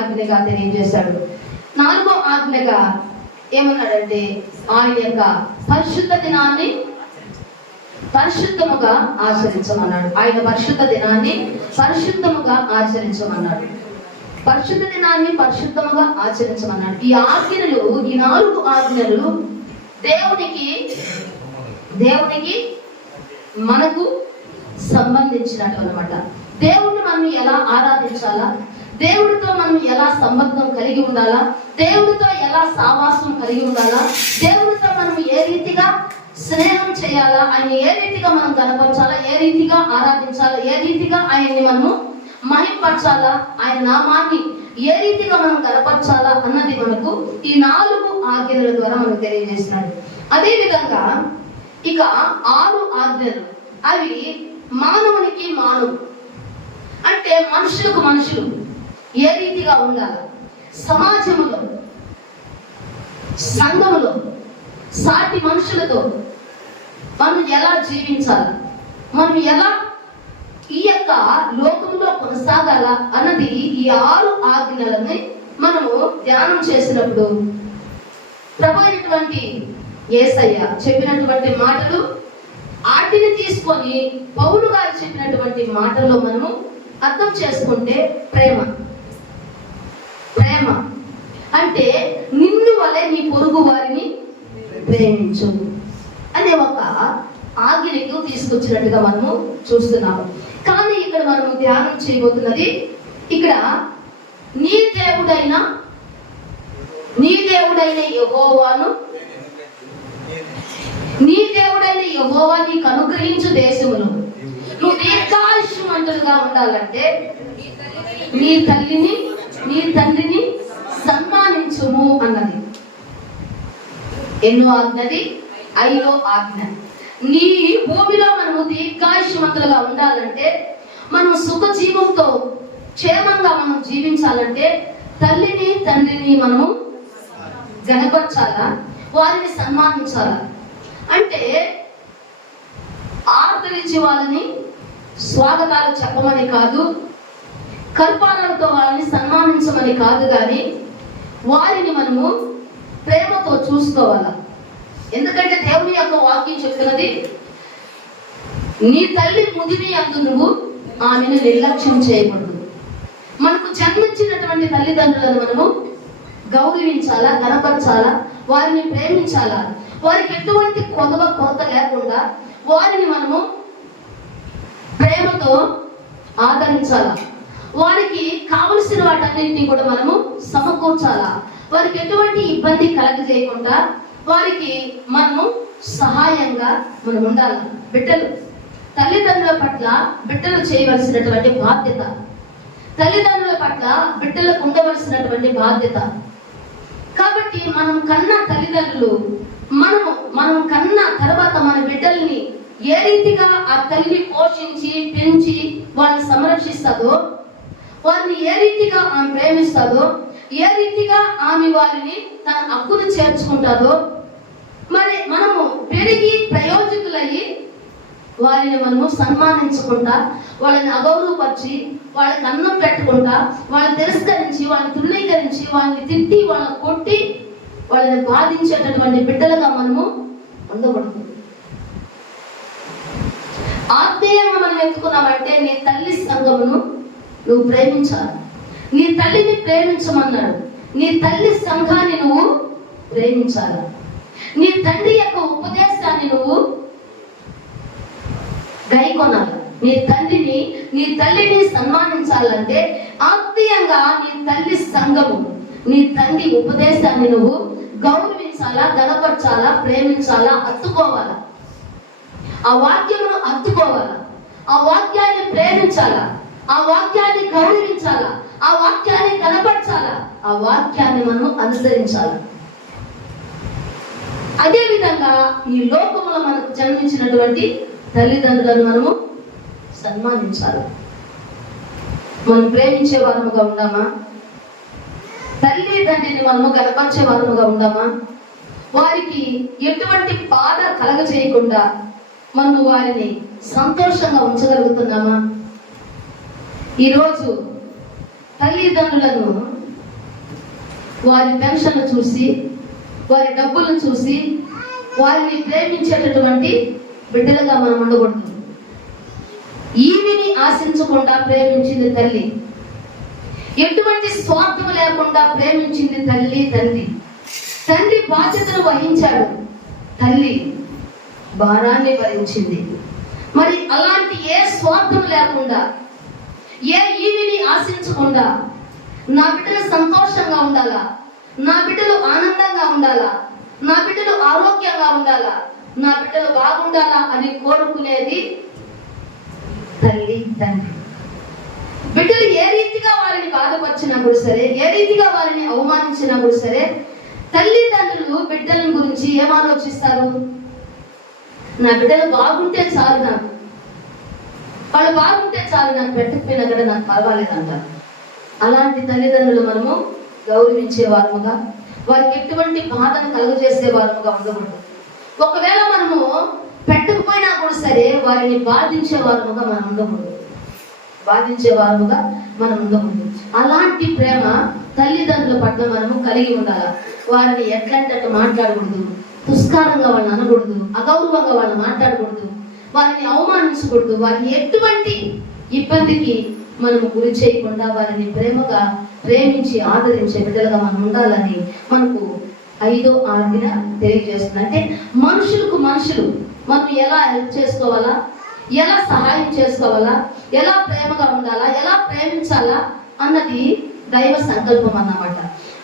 ఆజ్ఞగా తెలియజేశాడు. 4వ ఆజ్ఞగా ఏమన్నాడంటే ఆయన యొక్క పరిశుద్ధ దినాన్ని పరిశుద్ధముగా ఆచరించమన్నాడు. ఆయన పరిశుద్ధ దినాన్ని పరిశుద్ధముగా ఆచరించమన్నాడు. పరిశుద్ధ దినాన్ని పరిశుద్ధముగా ఆచరించమన్నాడు. ఈ ఆజ్ఞలు, ఈ 4 ఆజ్ఞలు దేవునికి మనకు సంబంధించినట్టు అన్నమాట. దేవుడిని మనం ఎలా ఆరాధించాలా, దేవుడితో మనం ఎలా సంబంధం కలిగి ఉండాలా, దేవుడితో ఎలా సావాసం కలిగి ఉండాలా, దేవుడితో మనం ఏ రీతిగా స్నేహం చేయాలా, ఆయన ఏ రీతిగా మనం కనపరచాలా, ఏ రీతిగా ఆరాధించాలా, ఏ రీతిగా ఆయన్ని మనము మహింపరచాలా, ఆయన నామాన్ని ఏ రీతిగా మనం కనపరచాలా అన్నది మనకు ఈ 4 ఆజ్ఞల ద్వారా మనకు తెలియజేస్తున్నాడు. అదే విధంగా ఇక 6 ఆజ్ఞలు, అవి మానవునికి మానవు అంటే మనుషులకు మనుషులు ఏ రీతిగా ఉండాలి, సమాజంలో, సంఘములో, సాటి మనుషులతో మనం ఎలా జీవించాలి, మనం ఎలా ఈ యొక్క లోకంలో కొనసాగాల అన్నది ఈ 6 ఆజ్ఞలని మనము ధ్యానం చేసినప్పుడు ప్రభు అయినటువంటి యేసయ్య చెప్పినటువంటి మాటలు, వాటిని తీసుకొని పౌలు గారు చెప్పినటువంటి మాటల్లో మనము అర్థం చేసుకుంటే ప్రేమ అంటే నిన్ను వలె నీ పొరుగు వారిని ప్రేమించు అనే ఒక ఆజ్ఞకు తీసుకొచ్చినట్టుగా మనము చూస్తున్నాము. కానీ ఇక్కడ మనము ధ్యానం చేయబోతున్నది, ఇక్కడ నీ దేవుడైన యెహోవా నీకు అనుగ్రహించు దేశమును నువ్వు దీర్ఘాయుష్మంతులుగా ఉండాలంటే నీ తల్లిని నీ తండ్రిని సన్మానించుము అన్నది. ఎన్నో ఆజ్ఞది? 5వ ఆజ్ఞ. నీ భూమిలో మనము దీర్ఘాయుష్మంతులుగా ఉండాలంటే, మనం సుఖ జీవంతో క్షేమంగా మనం జీవించాలంటే తల్లిని తండ్రిని మనము గణపరచాలా, వారిని సన్మానించాలా. అంటే ఆర్తరించి వాళ్ళని స్వాగతాలు చెప్పమని కాదు, కల్పాలతో వాళ్ళని సన్మానించమని కాదు, కానీ వారిని మనము ప్రేమతో చూసుకోవాలా. ఎందుకంటే దేవుని యొక్క వాక్యం చెప్తున్నది, నీ తల్లి ముదిమి యందు నువ్వు ఆమెను నిర్లక్ష్యం చేయకూడదు. మనకు జన్మించినటువంటి తల్లిదండ్రులను మనము గౌరవించాలా, గణపరచాలా, వారిని ప్రేమించాలా, వారికి ఎటువంటి కొరత లేకుండా వారిని మనము ప్రేమతో ఆదరించాలా, వారికి కావలసిన వాటన్నింటినీ కూడా మనము సమకూర్చాలా, వారికి ఎటువంటి ఇబ్బంది కలగజేయకుండా వారికి మనము సహాయంగా మనం ఉండాలి. బిడ్డలు, తల్లిదండ్రుల పట్ల బిడ్డలు చేయవలసినటువంటి బాధ్యత, తల్లిదండ్రుల పట్ల బిడ్డలకు ఉండవలసినటువంటి బాధ్యత. కాబట్టి మనం కన్న తల్లిదండ్రులు, మనం కన్న తర్వాత మన బిడ్డల్ని ఏ రీతిగా ఆ తల్లి పోషించి పెంచి వాళ్ళని సంరక్షిస్తుందో, వారిని ఏ రీతిగా ఆమె ప్రేమిస్తుందో, ఏ రీతిగా ఆమె వారిని తన హక్కును చేర్చుకుంటుందో, మరి మనము పెరిగి ప్రయోజకులయ్యి వారిని మనము సన్మానించకుండా, వాళ్ళని అగౌరవపరిచి, వాళ్ళకి అన్నం పెట్టకుండా, వాళ్ళని తిరస్కరించి, వాళ్ళని తృణీకరించి, వాళ్ళని తిట్టి, వాళ్ళని కొట్టి, వాళ్ళని బాధించేటటువంటి బిడ్డలుగా మనము ఉండకూడదు. ఆత్మీయంగా మనం ఎత్తుకున్నామంటే నీ తల్లి సంఘమును నువ్వు ప్రేమించాలి. నీ తల్లిని ప్రేమించమన్నాడు. నీ తల్లి సంఘాన్ని నువ్వు ప్రేమించాలి. నీ తండ్రి యొక్క ఉపదేశాన్ని నువ్వు గైకొనాలి. నీ తల్లిని సన్మానించాలంటే ఆత్మీయంగా నీ తల్లి సంఘము, నీ తండ్రి ఉపదేశాన్ని నువ్వు గౌరవించాలా, గణపరచాలా, ప్రేమించాలా, హత్తుకోవాలా. ఆ వాక్యమును హత్తుకోవాలా, ఆ వాక్యాన్ని ప్రేమించాలా, ఆ వాక్యాన్ని గౌరవించాలా, ఆ వాక్యాన్ని కనపరచాలా, ఆ వాక్యాన్ని మనం అనుసరించాలి. అదే విధంగా ఈ లోకంలో మనకు జన్మించినటువంటి తల్లిదండ్రులను మనము సన్మానించాలి. మనం ప్రేమించే వారముగా ఉందామా? తల్లిదండ్రిని మనము గర్భించే వారముగా ఉందామా? వారికి ఎటువంటి బాధ కలగజేయకుండా మనము వారిని సంతోషంగా ఉంచగలుగుతున్నామా? ఈరోజు తల్లిదండ్రులను వారి పెన్షన్లు చూసి, వారి డబ్బులను చూసి వారిని ప్రేమించేటటువంటి బిడ్డలుగా మనం ఉండకూడదు. ఈవిని ఆశించకుండా ప్రేమించింది తల్లి, ఎటువంటి స్వార్థం లేకుండా ప్రేమించింది తల్లి. తండ్రి బాధ్యతను వహించాడు, తల్లి భారాన్ని భరించింది. మరి అలాంటి ఏ స్వార్థం లేకుండా, ఏ ఈవిని ఆశించకుండా, నా బిడ్డలు సంతోషంగా ఉండాలా, నా బిడ్డలు ఆనందంగా ఉండాలా, నా బిడ్డలు ఆరోగ్యంగా ఉండాలా, నా బిడ్డలు బాగుండాలా అని కోరుకునేది తల్లి, తండ్రి. బిడ్డలు ఏ రీతిగా వారిని బాధపరిచినప్పుడు సరే, ఏ రీతిగా వారిని అవమానించినప్పుడు సరే, తల్లిదండ్రులు బిడ్డల గురించి ఏం ఆలోచిస్తారు? నా బిడ్డలు బాగుంటే చాలు, నాకు వాళ్ళు బాగుంటే చాలు, నాకు పెట్టకపోయినా కూడా నాకు పర్వాలేదంటారు. అలాంటి తల్లిదండ్రులు మనము గౌరవించే వారముగా, వారికి ఎటువంటి బాధను కలుగజేసే వారముగా ఉండకూడదు. ఒకవేళ మనము పెట్టకపోయినా కూడా సరే వారిని బాధించే వారముగా మనం ఉండకూడదు, అలాంటి ప్రేమ తల్లిదండ్రుల పట్ల మనము కలిగి ఉండాలి. వారిని ఎట్లంటే మాట్లాడకూడదు, దుష్కారంగా వాళ్ళని అనకూడదు, అగౌరవంగా వాళ్ళని మాట్లాడకూడదు, వారిని అవమానించకూడదు. వారిని ఎటువంటి ఇబ్బందికి మనము గురి చేయకుండా వారిని ప్రేమగా ప్రేమించి ఆదరించే బిడ్డలుగా మనం ఉండాలని మనకు 5వ ఆజ్ఞ తెలియజేస్తుంది. అంటే మనుషులకు మనుషులు మనం ఎలా హెల్ప్ చేసుకోవాలా, ఎలా సహాయం చేసుకోవాలా, ఎలా ప్రేమగా ఉండాలా, ఎలా ప్రేమించాలా అన్నది దైవ సంకల్పం అన్నమాట.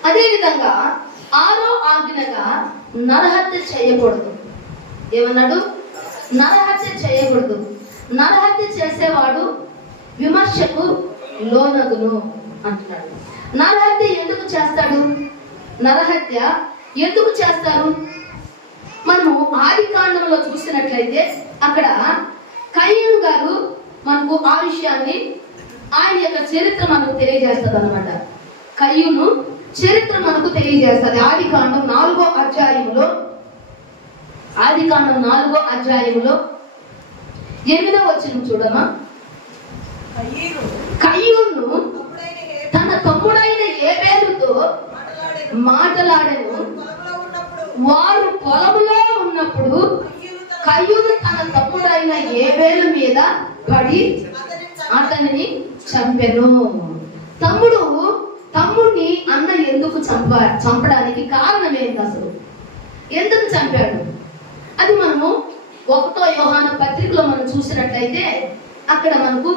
అదేవిధంగా 6వ ఆజ్ఞగా నరహత్య చేయకూడదు. ఏమన్నాడు? నరహత్య చేయకూడదు. నరహత్య చేసేవాడు విమర్శకు లోనగును అంటున్నాడు. నరహత్య ఎందుకు చేస్తాడు? నరహత్య ఎందుకు చేస్తారు? మనము ఆదికాండంలో చూసినట్లయితే అక్కడ కయ్యూను గారు మనకు ఆ విషయాన్ని, ఆయన యొక్క చరిత్ర మనకు తెలియజేస్తుంది అన్నమాట. కయ్యూను చరిత్ర మనకు తెలియజేస్తుంది. ఆదికాండం 4వ అధ్యాయంలో 8వ వచనం చూడమా. కయ్యూను తన తమ్ముడైన ఏబేలుతో మాటలాడెను. వారు పొలములో ఉన్నప్పుడు కయ్యూను తన తమ్ముడైన ఏబేలు మీద పడి అతనిని చంపెను. తమ్ముడిని అన్న ఎందుకు చంపడానికి కారణం ఏంటి? అసలు ఎందుకు చంపాడు? అది మనము 1వ యోహాను పత్రికలో మనం చూసినట్లయితే అక్కడ మనకు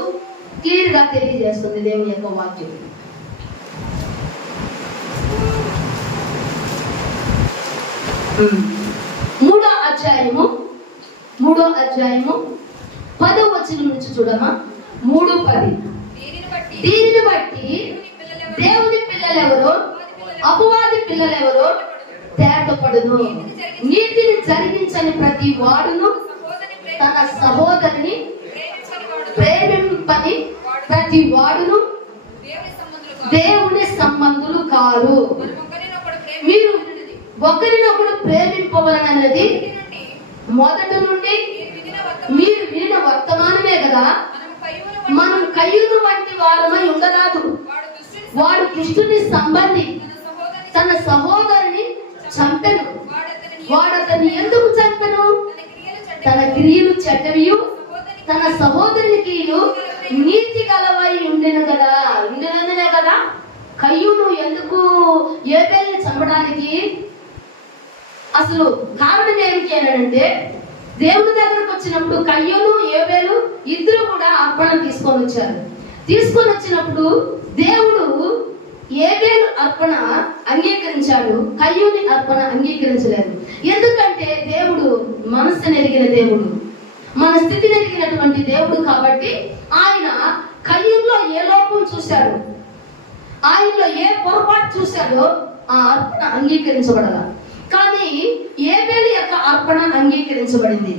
క్లియర్ గా తెలియజేస్తుంది దేవుని యొక్క వాక్యం. మూడో అధ్యాయము 10వ వచనం నుంచి చూడమా. 3:10. దీనిని బట్టి దేవుని పిల్లలెవరో అపవాది పిల్లలెవరో తేటపడును. నీతిని జరిగించని ప్రతి వాడును తన సహోదరుని ప్రేమింపని ప్రతి వాడును దేవుని సంబంధులు కారు. మీరు ఒకరినొకడు ప్రేమింపవలనన్నది మొదటి నుండి మీరు వినిన వర్తమానమే కదా. మనం కయ్యూను వంటి వారమై ఉండరాదు. వాడు దుష్టుని సంబంధి, తన సహోదరుని చంపెను. వాడు అతన్ని ఎందుకు చంపెను? తన క్రియలు చెడ్డవియు తన సహోదరుని క్రియలు నీతి గలవై ఉండెను కదా. ఉండేనే కదా కయ్యూను ఎందుకు ఏబేలుని చంపడానికి అసలు కారణం ఏమిటి అంటే, దేవుడి దగ్గరకు వచ్చినప్పుడు కయ్యూను ఏబేలు ఇద్దరు కూడా అర్పణ తీసుకొని వచ్చినప్పుడు దేవుడు ఏబేలు అర్పణ అంగీకరించాడు, కయ్యూని అర్పణ అంగీకరించలేదు. ఎందుకంటే దేవుడు మనస్సును ఎరిగిన దేవుడు, మన స్థితిని ఎరిగినటువంటి దేవుడు కాబట్టి ఆయన కయ్యూనులో ఏ లోపం చూశాడు, ఆయనలో ఏ పొరపాటు చూశాడో ఆ అర్పణ అంగీకరించబడాల. కానీ ఏబేలు యొక్క అర్పణ అంగీకరించబడింది.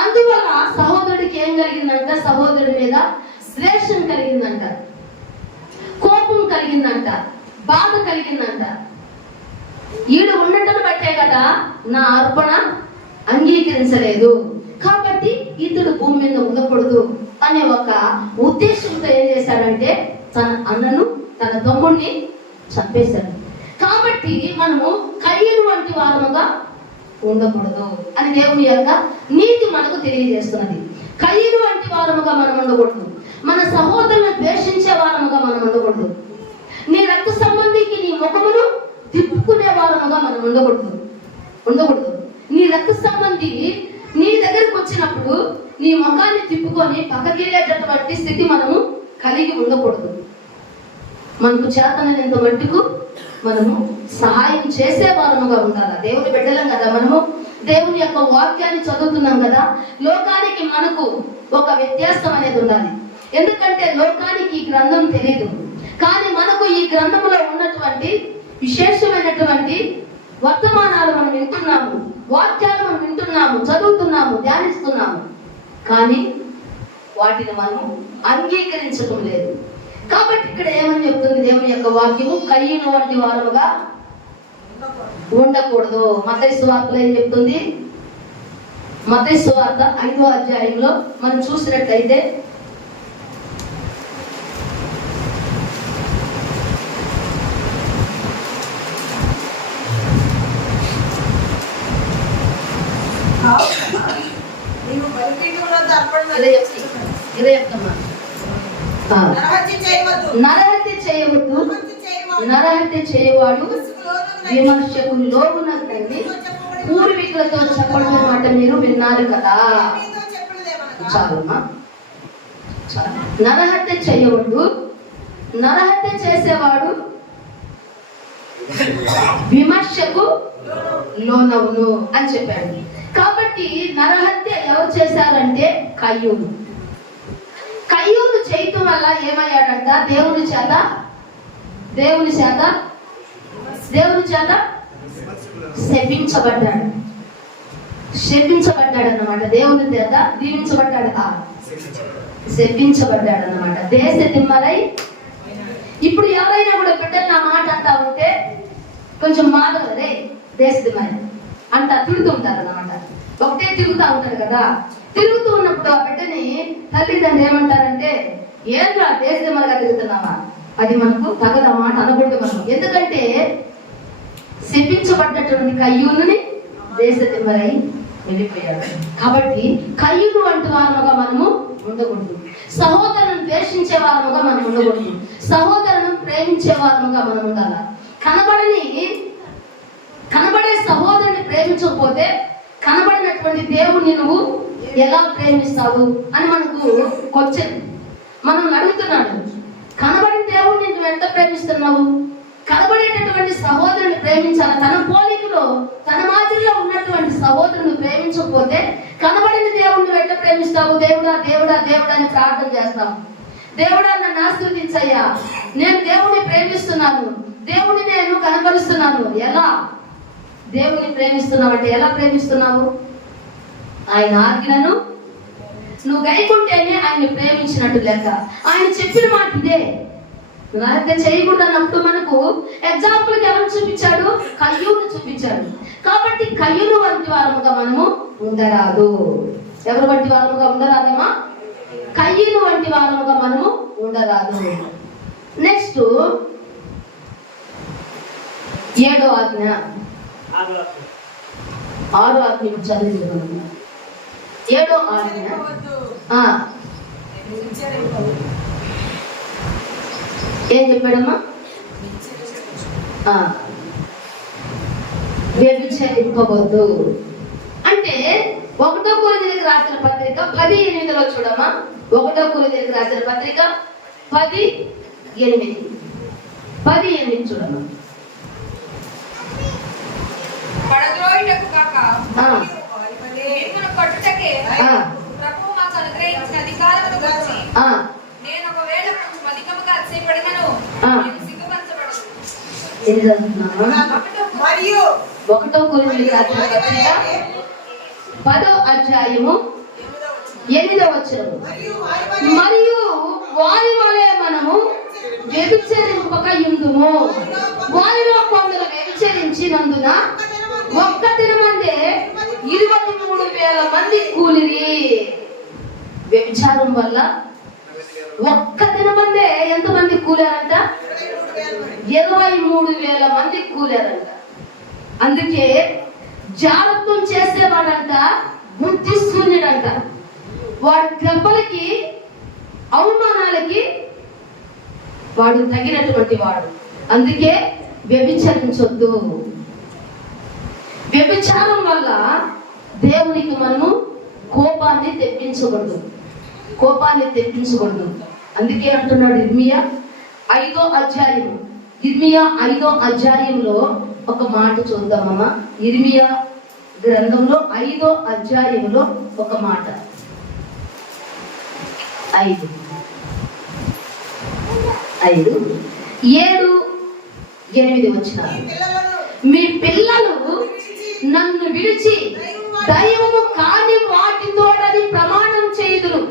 అందువల్ల సహోదరుడికి ఏం కలిగిందంట? సహోదరుడి మీద ద్వేషం కలిగిందంట, కోపం కలిగిందంట, బాధ కలిగిందంట. ఈడు ఉన్నట్టును బట్టే కదా నా అర్పణ అంగీకరించలేదు కాబట్టి ఇతడు భూమి మీద ఉండకూడదు అనే ఒక ఉద్దేశంతో ఏం చేశాడంటే తన అన్నను తన తమ్ముడిని చంపేశాడు. కాబట్టి మనము కయ్యను వంటి వారముగా ఉండకూడదు అని దేవుని యొక్క నీతి మనకు తెలియజేస్తున్నది. కయ్యను వంటి వారముగా మనం ఉండకూడదు. మన సహోదరులను ద్వేషించే వారముగా మనం ఉండకూడదు. నీ రక్త సంబంధికి నీ ముఖమును తిప్పుకునే వారముగా మనం ఉండకూడదు. నీ రక్త సంబంధి నీ దగ్గరకు వచ్చినప్పుడు నీ ముఖాన్ని తిప్పుకొని పక్కకెళ్ళేటటువంటి స్థితి మనము కలిగి ఉండకూడదు. మనకు చేతనైనంత మట్టుకు మనము సహాయం చేసే వారముగా ఉండాలి. దేవుని బిడ్డలం కదా మనము, దేవుని యొక్క వాక్యాన్ని చదువుతున్నాం కదా. లోకానికి మనకు ఒక వ్యత్యాసం అనేది ఉండాలి. ఎందుకంటే లోకానికి ఈ గ్రంథం తెలియదు, కానీ మనకు ఈ గ్రంథంలో ఉన్నటువంటి విశేషమైనటువంటి వర్తమానాలు మనం వింటున్నాము, వాక్యాలు మనం వింటున్నాము, చదువుతున్నాము, ధ్యానిస్తున్నాము, కానీ వాటిని మనం అంగీకరించడం లేదు. కాబట్టి ఇక్కడ ఏమని చెప్తుంది దేవుని యొక్క వాక్యము? కయ్యను వంటి వారుగా ఉండకూడదు. మత్తయి సువార్తలో ఏం చెప్తుంది? మత్తయి సువార్త 5వ అధ్యాయంలో మనం చూసినట్లయితే నరహత్య చేయవద్దు, నరహత్య చేయవాడు విమర్శకులు లోగునని పూర్వీకులతో చెప్పడం మాట మీరు విన్నారు కదా. చాలమ్మా, నరహత్య చేయవద్దు, నరహత్య చేసేవాడు విమర్శకు లోనవును అని చెప్పాడు. కాబట్టి నరహత్య ఎవరు చేశారంటే కయ్యూను. కయ్యూను చేయటం వల్ల ఏమయ్యాడంట? దేవుని చేత శపించబడ్డాడు అన్నమాట. దేవుని చేత దీవించబడ్డాడు, శపించబడ్డాడు అన్నమాట. దేశ దిమ్మరై. ఇప్పుడు ఎవరైనా కూడా బిడ్డలు నా మాట అంటా ఉంటే కొంచెం మాధవరే దేశ దిమ్మరై అంట తిడుతూ ఉంటారు అన్నమాట. ఒకటే తిరుగుతూ ఉంటారు కదా. తిరుగుతూ ఉన్నప్పుడు ఆ బిడ్డని తల్లిదండ్రులు ఏమంటారంటే, ఏంద్రా దేశ దిమ్మరగా తిరుగుతున్నావా, అది మనకు తగదా మాట అనకూడదు మనం. ఎందుకంటే శపించబడ్డటువంటి కయ్యూనుని దేశ దిమ్మరై వెళ్ళిపోయాడు. కాబట్టి కయ్యూను వంటి వారముగా మనము ఉండకూడదు. సహోదరులను ద్వేషించే వారముగా మనం ఉండకూడదు. సహోదరులను ప్రేమించే వారముగా మనం ఉండాలి. కనబడే సహోదరుని ప్రేమించకపోతే కనబడినటువంటి దేవుణ్ణి నువ్వు ఎలా ప్రేమిస్తావు అని మనకు క్వశ్చన్ మనం అడుగుతున్నాడు. కనబడిన దేవుణ్ణి నువ్వు ఎంత ప్రేమిస్తున్నావు? కనబడేటటువంటి సహోదరుని ప్రేమించాలి. తన పోలికలో తన మాదిరిలో ఉన్నటువంటి సహోదరుని ప్రేమించకపోతే కనబడిన దేవుణ్ణి ఎట్లా ప్రేమిస్తావు? దేవుడా దేవుడా దేవుడా అని ప్రార్థన చేస్తావు. దేవుడా నన్ను ఆశీర్వదించయ్యా, నేను దేవుణ్ణి ప్రేమిస్తున్నాను, దేవుణ్ణి నేను కనబరుస్తున్నాను. ఎలా దేవుని ప్రేమిస్తున్నావు అంటే ఎలా ప్రేమిస్తున్నావు? ఆయన ఆజ్ఞలను నువ్వు గైకుంటేనే ఆయన్ని ప్రేమించినట్టు లెక్క. ఆయన చెప్పిన మాట ఇదే. నరహత్య చేయకూడదు అన్నప్పుడు మనకు ఎగ్జాంపుల్కి ఎవరు చూపించాడు? కయ్యూను చూపించాడు. కాబట్టి కయ్యూను వంటి వారముగా మనము ఉండరాదు. ఎవరు వంటి వారముగా ఉండరాదమ్మా? కయ్యూను వంటి వారముగా మనము ఉండరాదు. నెక్స్ట్ 7వ ఆజ్ఞ, 6వ ఆజ్ఞ చదివి 7వ ఆజ్ఞ. ఏం చెప్పాడమ్మా? వ్యభిచరింపవద్దు అంటే 1 కొరింథీయులకు రాసిన పత్రిక 10:8 చూడమ్మా. 1 కొరింథీయులకు రాసిన పత్రిక 10:8 చూడమ్మా. పడద్రోయుటకు కాక మిమ్మును కొట్టుటకే ప్రభువు మాకు అనుగ్రహించిన అధికారమును గురించి నేను ఒకవేళ కొంచెం అధికముగా అతిశయపడినను నేను సిగ్గుపరచబడను. మరియు 1 కొరింథీయులకు రాసిన పత్రిక 10వ అధ్యాయము 8వ వచనం. మరియు వారి వలె మనము వ్యభిచరింపక యుందుము. వారిలో కొందరు వ్యభిచరించినందున ఒక్క దినమందే 23,000 మంది కూలిరి. వ్యభిచారం వల్ల ఒక్క దినమందే ఎంతమంది కూలారంట? 23,000 మంది కూలారంట. అందుకే జాగ్రత్తం చేసేవాడంట బుద్ధి శూన్యుడంట. వాడి దెబ్బలకి అవమానాలకి వాడు తగినటువంటి వాడు. అందుకే వ్యభిచరించొద్దు. వ్యభిచారం వల్ల దేవునికి మనము కోపాన్ని తెప్పించకూడదు. అందుకే అంటున్నాడు ఇర్మియా 5వ అధ్యాయం. ఇర్మియా 5వ అధ్యాయంలో ఒక మాట చూద్దామమ్మా. ఇర్మియా గ్రంథంలో 5వ అధ్యాయంలో ఒక మాట. 5, 7, 8 వచ్చిన మీ పిల్లలు నన్ను విడిచి దైవము కాని వాటితోడని ప్రమాణం చేయుదురు.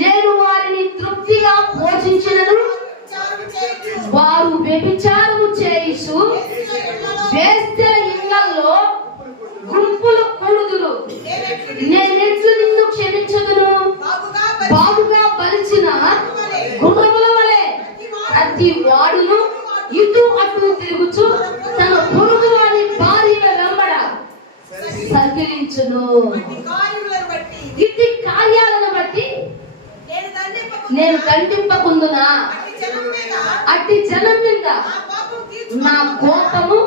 నేను వారిని తృప్తిగా పోషించినను వారు వ్యభిచారము చేయిచు వేశ్యల ఇళ్ళల్లో గుంపులు కూడుదురు. నేనెట్లు నిన్ను క్షమించదును? బాగుగా బలిచిన గుర్రముల వలె ప్రతి వాడును ఇటు అటు తిరుగుచు తన పొరుగు వారి భార్యల వెంబడ సంచరించును. ఇట్టి కార్యాలను బట్టి నేను దండింపకుందునా? అట్టి జనం మీద నా కోపము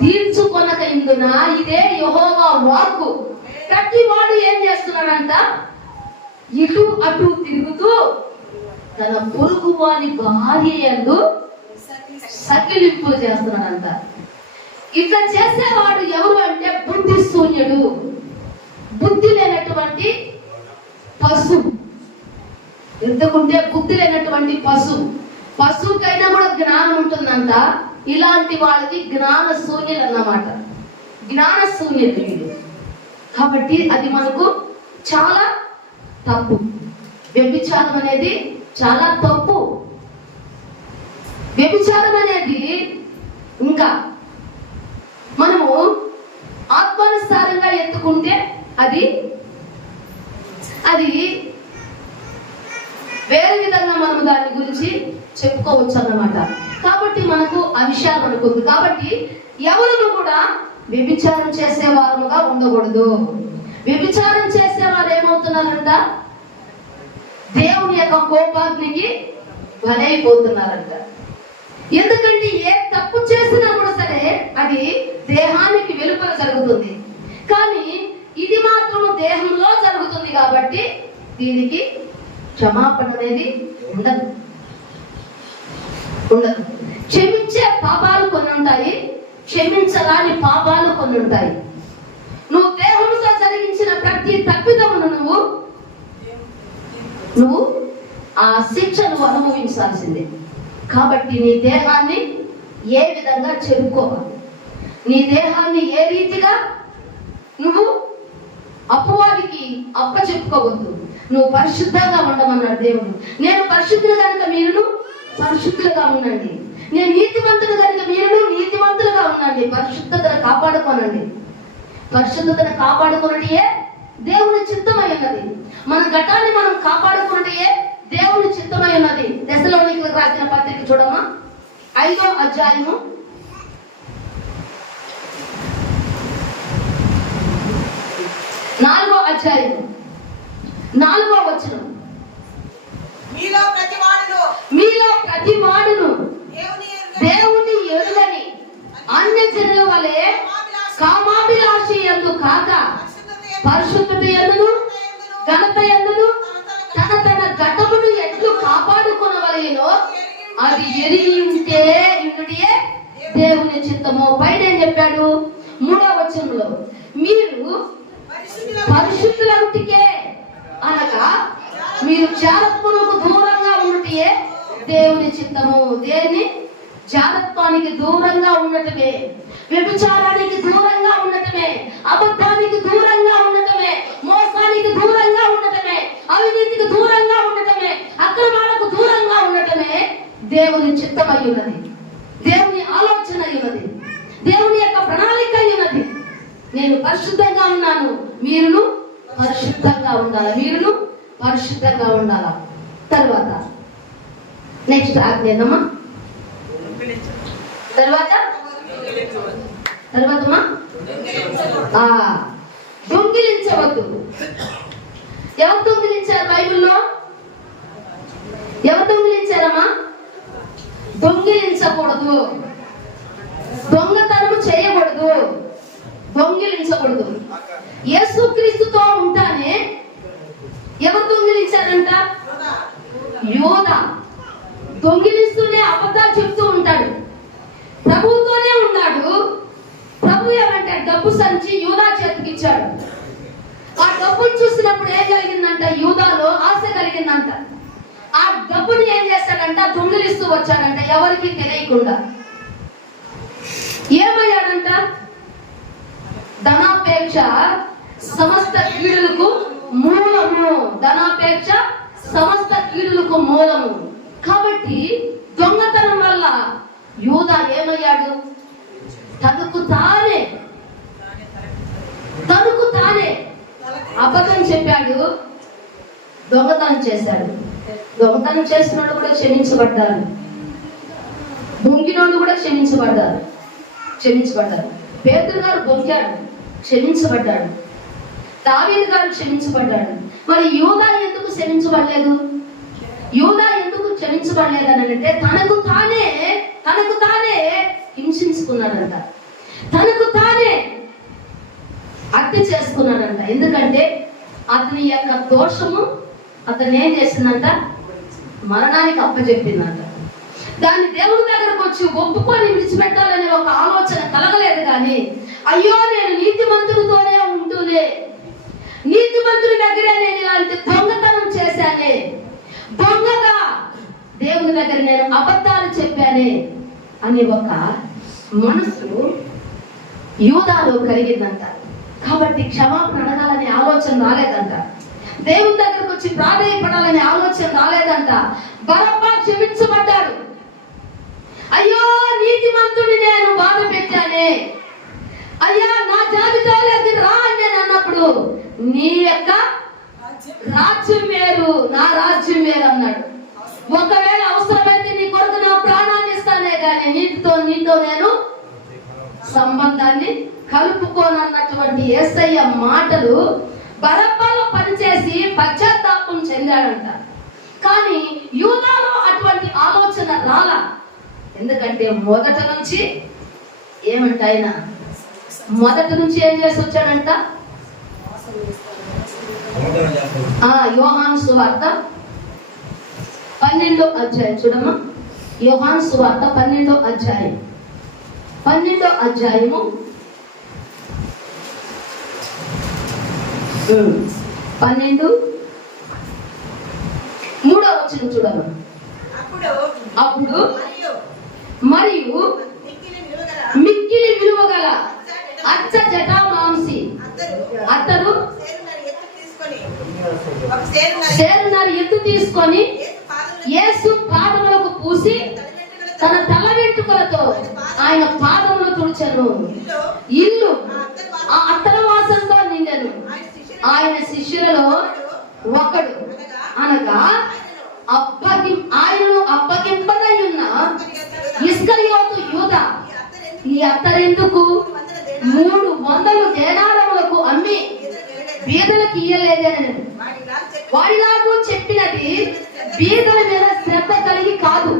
తీర్చుకొనక ఇందునా? ఇదే యెహోవా వాక్కు. ప్రతి వాడు ఏం చేస్తున్నాడంట? ఇటు అటు తిరుగుతూ తన పొరుగు వారి భార్య యందు సకిలింపులు చేస్తున్నాడంట. ఇట్లా చేసేవాడు ఎవరు అంటే బుద్ధి శూన్యుడు, బుద్ధి లేనటువంటి పశువు. ఎందుకుంటే బుద్ధి లేనటువంటి పశువుకైనా కూడా జ్ఞానం ఉంటుందంట. ఇలాంటి వాళ్ళకి జ్ఞాన శూన్యులు అన్నమాట. జ్ఞాన శూన్యులు వీళ్ళు. కాబట్టి అది మనకు చాలా తప్పు. వ్యభిచారం అనేది చాలా తప్పు. వ్యభిచారం అనేది ఇంకా మనము ఆత్మానుసారంగా ఎత్తుకుంటే అది వేరే విధంగా మనం దాని గురించి చెప్పుకోవచ్చు అన్నమాట. కాబట్టి మనకు ఆ విషయాలు అనుకుంది. కాబట్టి ఎవరు కూడా వ్యభిచారం చేసేవారుగా ఉండకూడదు. వ్యభిచారం చేసేవారు ఏమవుతున్నారంట? దేవుని యొక్క కోపాగ్నికి బలైపోతున్నారంట. ఎందుకంటే ఏ తప్పు చేసినా కూడా సరే అది దేహానికి వెలుపల జరుగుతుంది, కానీ ఇది మాత్రము దేహంలో జరుగుతుంది. కాబట్టి దీనికి క్షమాపణ అనేది ఉండదు. క్షమించే పాపాలు కొన్ని ఉంటాయి, క్షమించరాని పాపాలు కొన్ని ఉంటాయి. నువ్వు దేహంతో జరిగించిన ప్రతి తప్పిదమును నువ్వు ఆ శిక్షను అనుభవించాల్సిందే. కాబట్టి నీ దేహాన్ని ఏ విధంగా చెప్పుకోవాలి, నీ దేహాన్ని ఏ రీతిగా నువ్వు అపవాదికి చెప్పుకోవద్దు. నువ్వు పరిశుద్ధంగా ఉండమన్నాడు దేవుడు. నేను పరిశుద్ధులు కనుక మీరు పరిశుద్ధులుగా ఉండండి. నేను నీతిమంతులు కనుక మీరు నీతిమంతులుగా ఉండండి. పరిశుద్ధతను కాపాడుకోనండి. పరిశుద్ధతను కాపాడుకున్నటియే దేవుని చిత్తమై ఉన్నది. మన ఘటాన్ని మనం కాపాడుకున్నటియే దేవుని చిత్తమై ఉన్నది. తెస్సలోనికీయులకు రాసిన పత్రిక చూడమ్మా, 5వ అధ్యాయము 4వ అధ్యాయము 4వ వచనం. మీలో ప్రతి వాడును దేవుని ఎరుగని అన్యజనుల వలె కామాభిలాషి యందు కాక పరిశుద్ధత యందును ఘనత యందును తన ఘటమును ఎట్లు కాపాడుకొనవలెనో అది ఎరిగి ఉంటే ఇందుటియే దేవుని చిత్తము. పైన ఏం చెప్పాడు? 3వ వచనంలో మీరు పరిశుద్ధులకే అనగా మీరు జారత్వమునకు దూరంగా ఉన్నటియే దేవుని చిత్తము. దేన్ని? జారత్వానికి దూరంగా ఉండటమే, వ్యభిచారానికి దూరంగా ఉండటమే, అబద్ధానికి దూరంగా ఉండటమే, మోసానికి దూరంగా ఉండటమే, అవినీతికి దూరంగా ఉండటమే, అక్రమాలకు దూరంగా ఉండటమే దేవుని చిత్తమై ఉన్నది, దేవుని ఆలోచన ఉన్నది, దేవుని యొక్క ప్రణాళిక ఉన్నది. నేను పరిశుద్ధంగా ఉన్నాను, మీరును పరిశుద్ధంగా ఉండాలా. తర్వాత నెక్స్ట్ ఆజ్ఞ ఏందమ్మా? తర్వాత దొంగిలించవద్దు. ఎవరు దొంగిలించారు బైబిల్లో? ఎవరు దొంగిలించారమ్మా? దొంగిలించకూడదు, దొంగతనం చేయకూడదు, దొంగిలించకూడదు. యేసుక్రీస్తుతో ఉంటానే ఎవరు దొంగిలించారంట? యోధా. దొంగిలిస్తూనే అబద్ధాలు చెప్తూ ఉంటాడు. ప్రభువుతోనే ఉన్నాడు. ప్రభు ఏమంటే డబ్బు సంచి యూదా చేతికి ఇచ్చాడు. ఆ డబ్బును చూసినప్పుడు ఏం కలిగిందంట? యూదాలో ఆశ కలిగిందంట. ఆ డబ్బుని ఏం చేశాడంట? దొంగిలిస్తూ వచ్చాడంట, ఎవరికి తెలియకుండా. ఏమయ్యాడంట? ధనాపేక్ష సమస్త కీడులకు మూలము. ధనాపేక్ష సమస్త కీడులకు మూలము. కాబట్టి దొంగతనం వల్ల యూదా ఏమయ్యాడు? తనకు తానే అబద్ధం చెప్పాడు, దొంగతనం చేశాడు. దొంగతనం చేసిన వాళ్ళు కూడా క్షమించబడ్డారు, బొంగినోళ్ళు కూడా క్షమించబడ్డారు. పేతురు గారు బొంగాడు, క్షమించబడ్డాడు. దావీదు గారు క్షమించబడ్డాడు. మరి యూదా ఎందుకు క్షమించబడలేదు? యూదా ఎందుకు క్షమించబడలేదని అంటే తనకు తానే హింసించుకున్నాడంట, తనకు తానే హత్య చేసుకున్నాడంట. ఎందుకంటే అతని యొక్క దోషము అతను ఏం చేసిందంట? మరణానికి అప్పచెప్పిందంట. దాన్ని దేవుడి దగ్గరకు వచ్చి ఒప్పుకొని విడిచిపెట్టాలనే ఒక ఆలోచన కలగలేదు. కానీ అయ్యో నేను నీతిమంతుడితోనే ఉంటూనే, నీతిమంతుడి దగ్గరే నేను ఇలాంటి దొంగతనం చేశానే, దొంగగా దేవుని దగ్గర నేను అబద్ధాలు చెప్పానే అని ఒక మనసు యూదాలో కలిగిందంట. కాబట్టి క్షమాపణ అడగాలనే ఆలోచన రాలేదంట. దేవుని దగ్గరకు వచ్చి ప్రాధేయపడాలనే ఆలోచన రాలేదంట. బరబ్బా క్షమించబడ్డాడు. అయ్యో నీతిమంతుడిని నేను బాధ పెట్టానే, అయ్యా నా జాబితాలోకి రా అని నేను అన్నప్పుడు నీ యొక్క రాజ్యం వేరు, నా రాజ్యం వేరు అన్నాడు. ఒకవేళ అవసరమైతే నీ కొరకు నా ప్రాణాన్ని ఇస్తానే కానీ నీతో నేను సంబంధాన్ని కలుపుకోనన్నటువంటి యేసయ్య మాటలు బరబ్బలో పనిచేసి పశ్చాత్తాపం చెందాడంట. కానీ యూదాలో అటువంటి ఆలోచన రాలా. ఎందుకంటే మొదట నుంచి ఏం చేసి వచ్చాడంట? యోహాను సువార్త 12వ అధ్యాయం చూడమ్మా. యోహాను సువార్త 12వ అధ్యాయం 12వ అధ్యాయము 12:3 వచనం చూడమ్మా. అప్పుడు మరియు మిక్కిలి విలువగల అచ్చ జటా మాంసి అతడు సేరున్నర ఎత్తు తీసుకొని యేసు పాదములకు పూసి తన తల వెంట్రుకలతో ఆయన పాదములు తుడిచెను. ఇల్లు ఆ అత్తల వాసనతో నిండెను. ఆయన శిష్యులలో ఒకడు అనగా ఆయనను అప్పగింపదై ఉన్న ఇస్కరియోతు యూదా ఈ అత్తరెందుకు 300 దేనారములకు అమ్మి బీదలకు ఇయ్యలేదని వాడిలాగూ చెప్పినది బీదల మీద శ్రద్ధ కలిగి కాదు.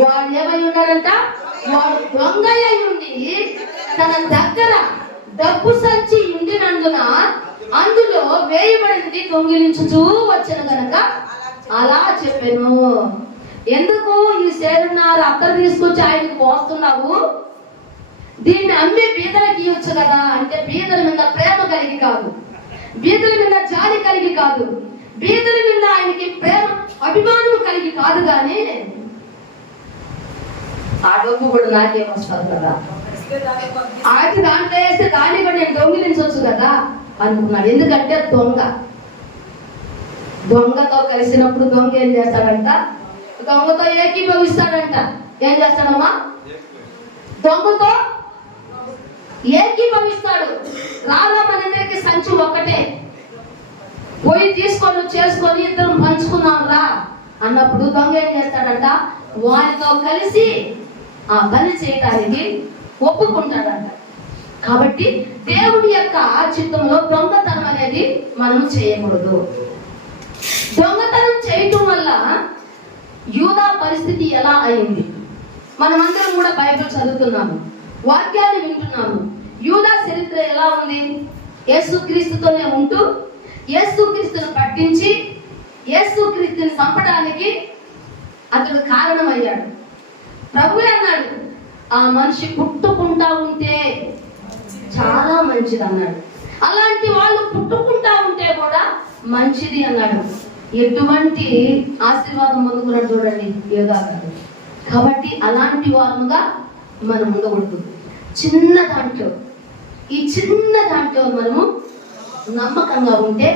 వాడు ఏమై ఉన్నారంట? వాడు దొంగయ్య ఉండి తన దగ్గర డబ్బు సంచి ఉండినందున అందులో వేయబడింది దొంగిలించుచూ వచ్చాను కనుక అలా చెప్పాను. ఎందుకు ఈ సేరున్నర అత్తరు తీసుకొచ్చి ఆయనకు పోస్తున్నావు? దీన్ని అమ్మి బీదలకు ఇవ్వచ్చు కదా అంటే బీదల మీద ప్రేమ కలిగి కాదు, బీదల మీద జాలి కలిగి కాదు, బీదల మీద ఆయనకి ప్రేమ అభిమానం కలిగి కాదు. కానీ ఆ డబ్బు కూడా నాకేం వస్తుంది కదా, ఆటి దాంట్లో వేస్తే దాన్ని కూడా నేను దొంగిలించవచ్చు కదా అనుకున్నాడు. ఎందుకంటే దొంగతో కలిసినప్పుడు దొంగ ఏం చేస్తాడంట? దొంగతో ఏకీభవిస్తాడంట. ఏం చేస్తాడమ్మా? దొంగతో ఏకీభవిస్తాడు. రాలా మనందరికి సంచి ఒక్కటే, పోయి తీసుకొని చేసుకొని ఇద్దరం పంచుకున్నాం రా అన్నప్పుడు దొంగ ఏం చేస్తాడంట? వారితో కలిసి ఆ పని చేయడానికి ఒప్పుకుంటాడంట. కాబట్టి దేవుడి యొక్క చిత్తంలో దొంగతనం అనేది మనం చేయకూడదు. దొంగతనం చేయటం వల్ల యూదా పరిస్థితి ఎలా అయింది? మనమందరం కూడా బైబిల్ చదువుతున్నాము, వాక్యాన్ని వింటున్నాము. యూదా చరిత్ర ఎలా ఉంది? యేసుక్రీస్తుతోనే ఉంటూ యేసుక్రీస్తును పట్టించి యేసుక్రీస్తుని చంపడానికి అతడు కారణమయ్యాడు. ప్రభు అన్నాడు, ఆ మనిషి పుట్టుకుంటా ఉంటే చాలా మంచిది అన్నాడు. అలాంటి వాళ్ళు పుట్టుకుంటా ఉంటే కూడా మంచిది అన్నాడు. ఎటువంటి ఆశీర్వాదం పొందుకున్నాడు చూడండి యోధా గారు. కాబట్టి అలాంటి వారుగా మనం ఉండకూడదు. చిన్న దాంట్లో, ఈ చిన్న దాంట్లో మనము నమ్మకంగా ఉంటే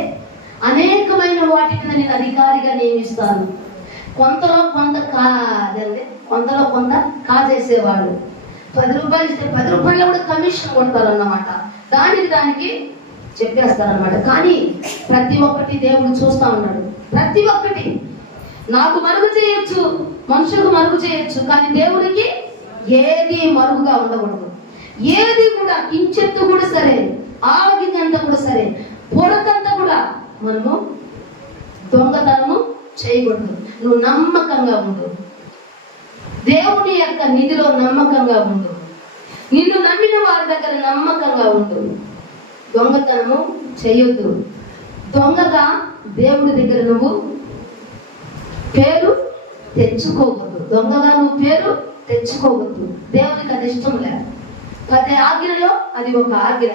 అనేకమైన వాటి మీద నేను అధికారిగా నియమిస్తాను. కొంతలో కొంత కాజేసేవాళ్ళు 10 రూపాయలు ఇస్తే 10 రూపాయలు కూడా కమిషన్ కొడతారన్నమాట. దానికి చెప్పేస్తారన్నమాట. కానీ ప్రతి ఒక్కటి దేవుడు చూస్తా ఉన్నాడు. ప్రతి ఒక్కటి నాకు మరుగు చేయొచ్చు, మనుషులకు మరుగు చేయొచ్చు, కానీ దేవుడికి ఏది మరుగుగా ఉండకూడదు. ఏది కూడా కించెత్తు కూడా సరే, ఆవగింజంతా కూడా సరే, పొడకంతా కూడా మనము దొంగతనము చేయకూడదు. నువ్వు నమ్మకంగా ఉండు, దేవుని యొక్క నిధిలో నమ్మకంగా ఉండు, నిన్ను నమ్మిన వారి దగ్గర నమ్మకంగా ఉండు. దొంగతనము చేయొద్దు. దొంగగా దేవుడి దగ్గర నువ్వు పేరు తెచ్చుకోవద్దు. దొంగగా నువ్వు పేరు తెచ్చుకోవద్దు. దేవునికి అది ఇష్టం లేదు. 10 ఆజ్ఞలో అది ఒక ఆజ్ఞ.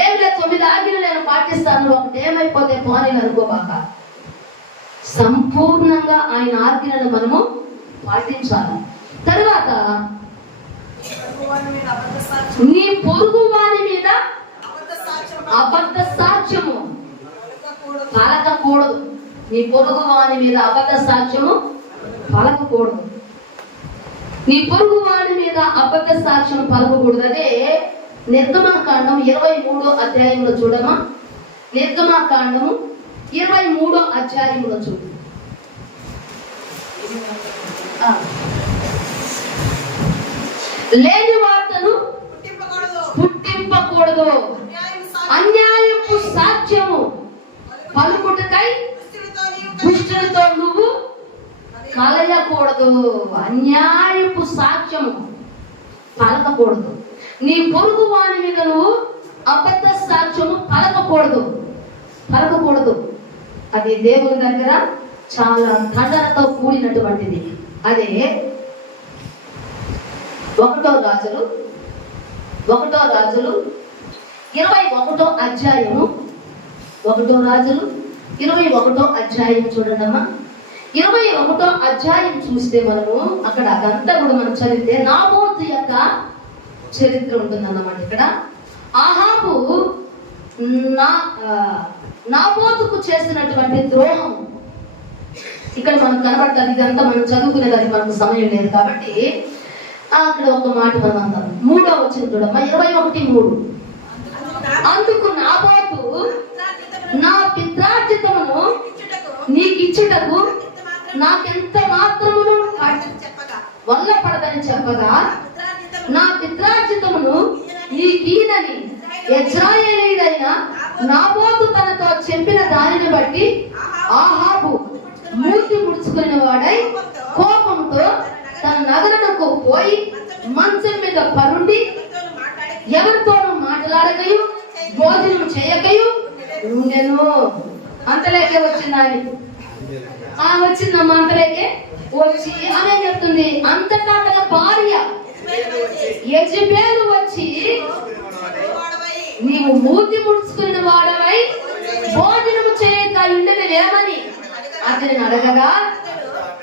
ఏం లేదు, 9 ఆజ్ఞలు నేను పాటిస్తాను, ఒకటి ఏమైపోతే పోనీ అనుకోబాక. సంపూర్ణంగా ఆయన ఆజ్ఞలను మనము పాటించాలి. తర్వాత నీ పొరుగు వాని మీద అబద్ధ సాక్ష్యము పలకకూడదు. నీ పొరుగు వాని మీద అబద్ధ సాక్ష్యము పలకకూడదు. నీ పొరుగు వాడి మీద అబద్ధ సాక్ష్యం పలకకూడదు. అదే నిర్గమకాండం 23వ అధ్యాయంలో చూడమా. నిర్గమకాండము 23వ అధ్యాయంలో చూడు. లేని వార్తను పుట్టింపకూడదు. అన్యాయపు సాక్ష్యము పలుకుటకై దుష్టులతో నువ్వు కలయకూడదు. అన్యాయపు సాక్ష్యము పలకకూడదు. నీ పొరుగు వాని మీద నువ్వు అబద్ధ సాక్ష్యము పలకకూడదు. అది దేవుని దగ్గర చాలా దండనతో కూడినటువంటిది. అదే 1వ రాజులు 21వ అధ్యాయము 1వ రాజులు 21వ అధ్యాయం చూడండమ్మా. 21వ అధ్యాయం చూస్తే మనము అక్కడ అదంతా కూడా మనం చదివితే నాబోతు యొక్క చరిత్ర ఉంటుందన్నమాట. ఇక్కడ ఆహాబు నాబోతుకు చేసినటువంటి ద్రోహం ఇక్కడ మనకు కనబడుతుంది. ఇదంతా మనం చదువుకునేదానికి మనకు సమయం లేదు కాబట్టి అక్కడ ఒక మాట మనం అందాం. 3వ వచనం చూడమ్మా, 21:3. అందుకు నాబోతు నా పిత్రార్జితమును నీకిచ్చుటకు నాకెంత మాత్రమును వల్ల పడదని చెప్పగా, నా పిత్రార్జితమును నీకీనని యెజ్రెయేలీయుడైన నాబోతు తనతో చెప్పిన దానిని బట్టి ఆహాబు మూతి ముడుచుకుని వాడై కోపంతో తన నగరునకు పోయి మంచం మీద పరుండి ఎవరితోనూ మాట్లాడకయు భోజనం చేయకయు ఉండెను. అంతలేకే వచ్చింది వచ్చిందమ్మా. అంతలేకే వచ్చి ఆమె చెప్తుంది, అంతటా తన భార్య యెజెబెలు వచ్చి నీవు మూతి ముడుచుకున్న వాడవై భోజనము చేయక ఉండలేమని అతని అడగగా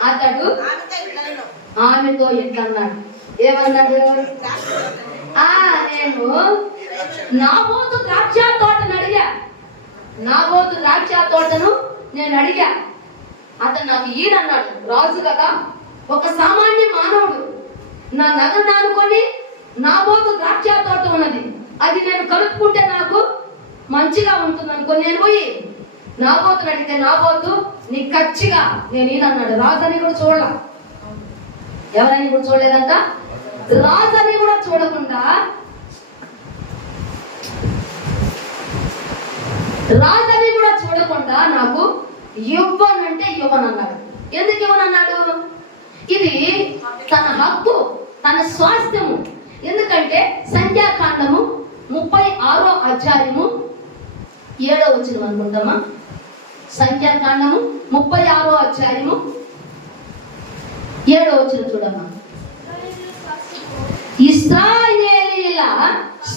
అతడు ఆమెతో ఎట్లన్నాడు? ఏమన్నాడు? నేను నాబోతు ద్రాక్ష తోటను అడిగా. నాబోతు ద్రాక్ష తోటను నేను అడిగా. అతను నాకు ఈడన్నాడు. రాజు కదా, ఒక సామాన్య మానవుడు నా నగను అనుకొని నాబోతు ద్రాక్ష తోట ఉన్నది, అది నేను కలుపుకుంటే నాకు మంచిగా ఉంటుంది అనుకో. నేను పోయి నాబోతుని అడిగితే నాబోతు నీ ఖచ్చిగా నేను ఈయనన్నాడు. రాజు అని కూడా చూడాల. ఎవరైనా కూడా చూడలేదంట. రాజని కూడా చూడకుండా నాకు ఇవ్వనంటే ఇవ్వనన్నాడు. ఎందుకు ఇవ్వనన్నాడు? ఇది తన హక్కు, తన స్వాస్థ్యము. ఎందుకంటే సంఖ్యాకాండము 36వ అధ్యాయము 7వ వచనం అనుకుంటామా? సంఖ్యాకాండము 36వ అధ్యాయము 7వ వచనం చూడమ్మా. ఇశ్రాయేలీయుల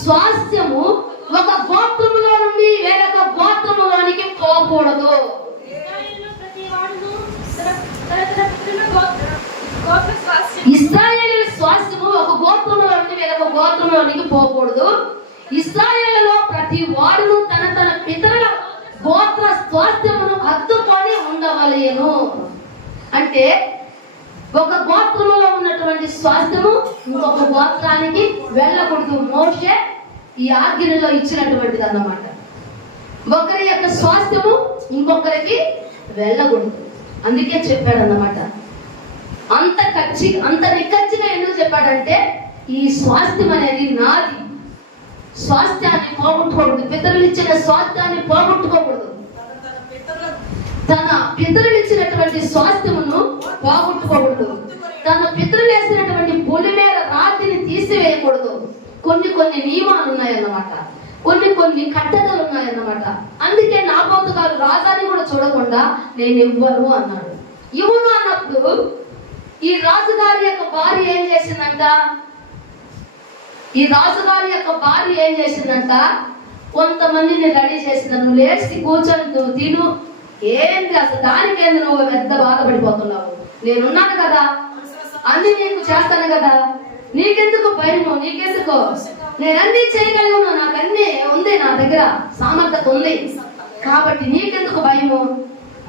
స్వాస్థ్యము ఒక గోత్రములో నుండి వేరొక గోత్రములోనికి పోకూడదు. ఇశ్రాయేలీయుల స్వాస్థ్యము ఒక గోత్రములో నుండి వేరొక గోత్రములోనికి పోకూడదు. ఇశ్రాయేలులో ప్రతి వాడును తన తన పితరుల గోత్ర స్వాస్థ్యమును హత్తుకొని ఉండవలెను. అంటే ఒక గోత్రములో ఉన్నటువంటి స్వాస్థ్యము ఇంకొక గోత్రానికి వెళ్ళకూడదు. మోషే ఈ ఆజ్ఞలో ఇచ్చినటువంటిది అన్నమాట. ఒకరి యొక్క స్వాస్థ్యము ఇంకొకరికి వెళ్ళకూడదు. అందుకే చెప్పాడు అన్నమాట. అంత నిక్కచ్చిగా ఎందుకు చెప్పాడంటే ఈ స్వాస్థ్యం అనేది నాది. స్వాస్థ్యాన్ని పోగొట్టుకోకూడదు. పితరులు ఇచ్చిన స్వాస్థ్యాన్ని పోగొట్టుకోకూడదు. తన పితరులు ఇచ్చినటువంటి స్వాస్థ్యమును పోగొట్టుకోకూడదు. తన పితరులు వేసినటువంటి పులి మీద రాతిని తీసివేయకూడదు. కొన్ని నియమాలు ఉన్నాయన్నమాట. కొన్ని కట్టడలు ఉన్నాయన్నమాట. అందుకే నాబోతు గారు రాజాని కూడా చూడకుండా నేను ఇవ్వను అన్నాడు. ఇవ్వను అన్నప్పుడు ఈ రాజుగారి యొక్క భార్య ఏం చేసిందంట? కొంతమందిని రెడీ చేసింది. నువ్వు లేచి కూర్చొని నువ్వు తిను. ఏంటి అసలు దానికేంది నువ్వు పెద్ద బాధపడిపోతున్నావు? నేనున్నాను కదా, అన్ని నీకు చేస్తాను కదా, నీకెందుకు భయము? నీకెందుకు? నేనన్నీ చేయగలను, నాకు అన్ని ఉంది, నా దగ్గర సామర్థ్యత ఉంది కాబట్టి నీకెందుకు భయము?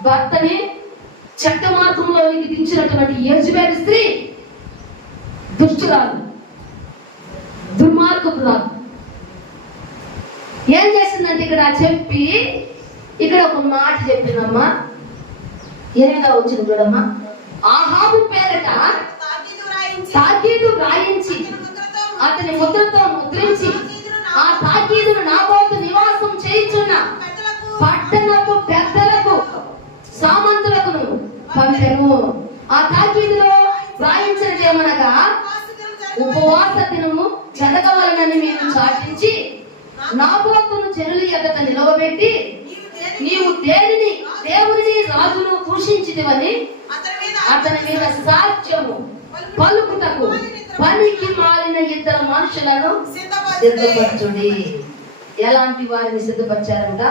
భర్తని చెడ్డ మార్గంలోనికి దించినటువంటి యెజబెలు స్త్రీ దుష్టురాలు, దుర్మార్గపురాలు ఏం చేసిందంటే ఇక్కడ ఒక మాట చెప్పిందమ్మా. 8వ వచనం చూడమ్మా. ఆహాబు పేరట తాకీదు రాయించి అతని ముద్రతో ముద్రించి ఆ తాకీదును నాబోతు నివాసం చేయించున్న పట్టణపు పెద్దలకు సామంతులకు పంపెను. ఆ తాకీదులో రాయించడమనగా ఉపవాస దినము జరగవలనని మేము చాటించి నాబోతును చెరులు ఎగట నిలవబెట్టి నీవు దేవుని రాజును దూషించితివని అతని మీద సాక్ష్యము పలుకుటకు పనికి మాలిన 2 మనుషులను సిద్ధపరచుడి. ఎలాంటి వారిని సిద్ధపరిచారంట?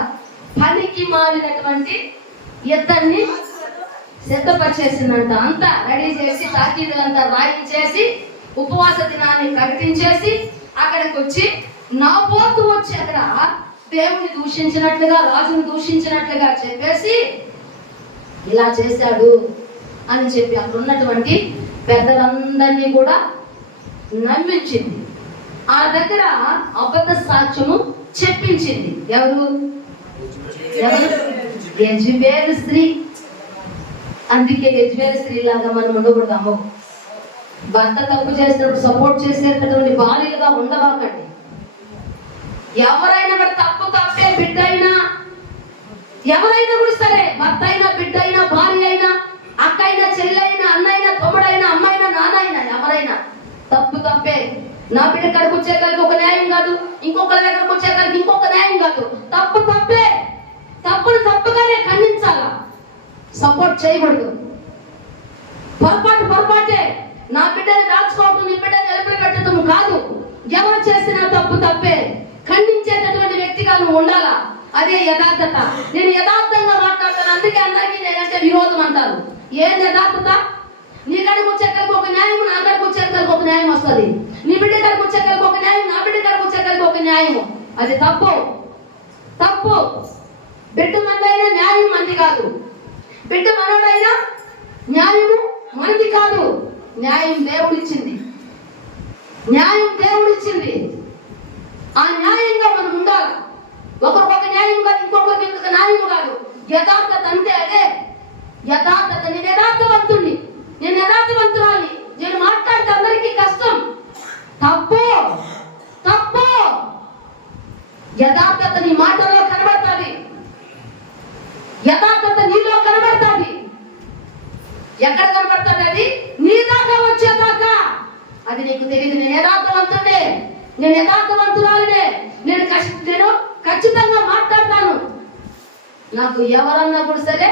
పనికి మాలినటువంటి 2 సిద్ధపరిచేసిందంట. అంతా రెడీ చేసి తాకీదులంతా రాయించేసి ఉపవాస దినాన్ని ప్రకటించేసి అక్కడికి వచ్చి నాబోతు వచ్చి అక్కడ దేవుని దూషించినట్లుగా, రాజును దూషించినట్లుగా చెప్పేసి ఇలా చేశాడు అని చెప్పి అక్కడ ఉన్నటువంటి పెద్దలందరినీ కూడా నమ్మించింది. ఆ దగ్గర అబద్ధ సాక్ష్యము చెప్పించింది. ఎవరు? యెజబెలు స్త్రీ. అందుకే యెజబెలు స్త్రీ లాగా మనం ఉండకూడదు. అమ్మ, భర్త తప్పు చేసినప్పుడు సపోర్ట్ చేసేటటువంటి భార్యలుగా ఉండవాకండి. ఎవరైనా కూడా తప్పే, బిడ్డ అయినా ఎవరైనా కూడా సరే, భర్త అయినా, బిడ్డ అయినా, భార్య అయినా, అక్క అయినా, చెల్లెైనా, అన్నైనా, తమ్ముడైనా, అమ్మైనా, నాన్నైనా, ఎవరైనా తప్పే. నా బిడ్డ కడుపు వచ్చేకాలకి ఒక న్యాయం కాదు, ఇంకొకరి దగ్గరకు వచ్చేకాలకి ఇంకొక న్యాయం కాదు. తప్పే. తప్పును తప్పుగానే ఖండించాలా, సపోర్ట్ చేయకూడదు. పొరపాటే. నా బిడ్డని దాచుకోవటం, నీ బిడ్డని నిలబెట్టడం కాదు. ఎవరు చేసినా తప్పే. ఖండించేటటువంటి వ్యక్తిగా నువ్వు ఉండాలా. అదే యథార్థత. నేను యథార్థంగా మాట్లాడతాను. అందుకే అందరికీ నేనంటే విరోధం అంటారు. ఏం యథార్థత? నీ కాడికి వచ్చేకరికి ఒక న్యాయం, నా కాడికి వచ్చేకరికి ఒక న్యాయం వస్తుంది. నీ బిడ్డ కాడికి వచ్చేకరికి ఒక న్యాయం, నా బిడ్డ కాడికి వచ్చేకరికి ఒక న్యాయం. అది తప్పు. బిడ్డ మనదైనా న్యాయం మనది కాదు. బిడ్డ మనోడైనా న్యాయము మనది కాదు. న్యాయం దేవుడిచ్చింది. ఆ న్యాయంగా మనం ఉండాలి. ఒకరికొక న్యాయం కాదు, ఇంకొకరికి ఇంకొక న్యాయం కాదు. యథార్థత అంటే అదే యథార్థత. నేను యథార్థవంతురాలి. నేను మాట్లాడితే అందరికీ కష్టం. తప్పు తప్పు. యథార్థత నీ మాటలో కనబడుతుంది, యథార్థత నీలో కనబడుతుంది. ఎక్కడ కనబడుతుంది? అది నీ దాకా వచ్చేదాకా. అది నీకు తెలియదు. నేను యథార్థవంతుడే, నేను యథార్థవంతురాలినే, నేను ఖచ్చితంగా మాట్లాడతాను. నాకు ఎవరన్నప్పుడు సరే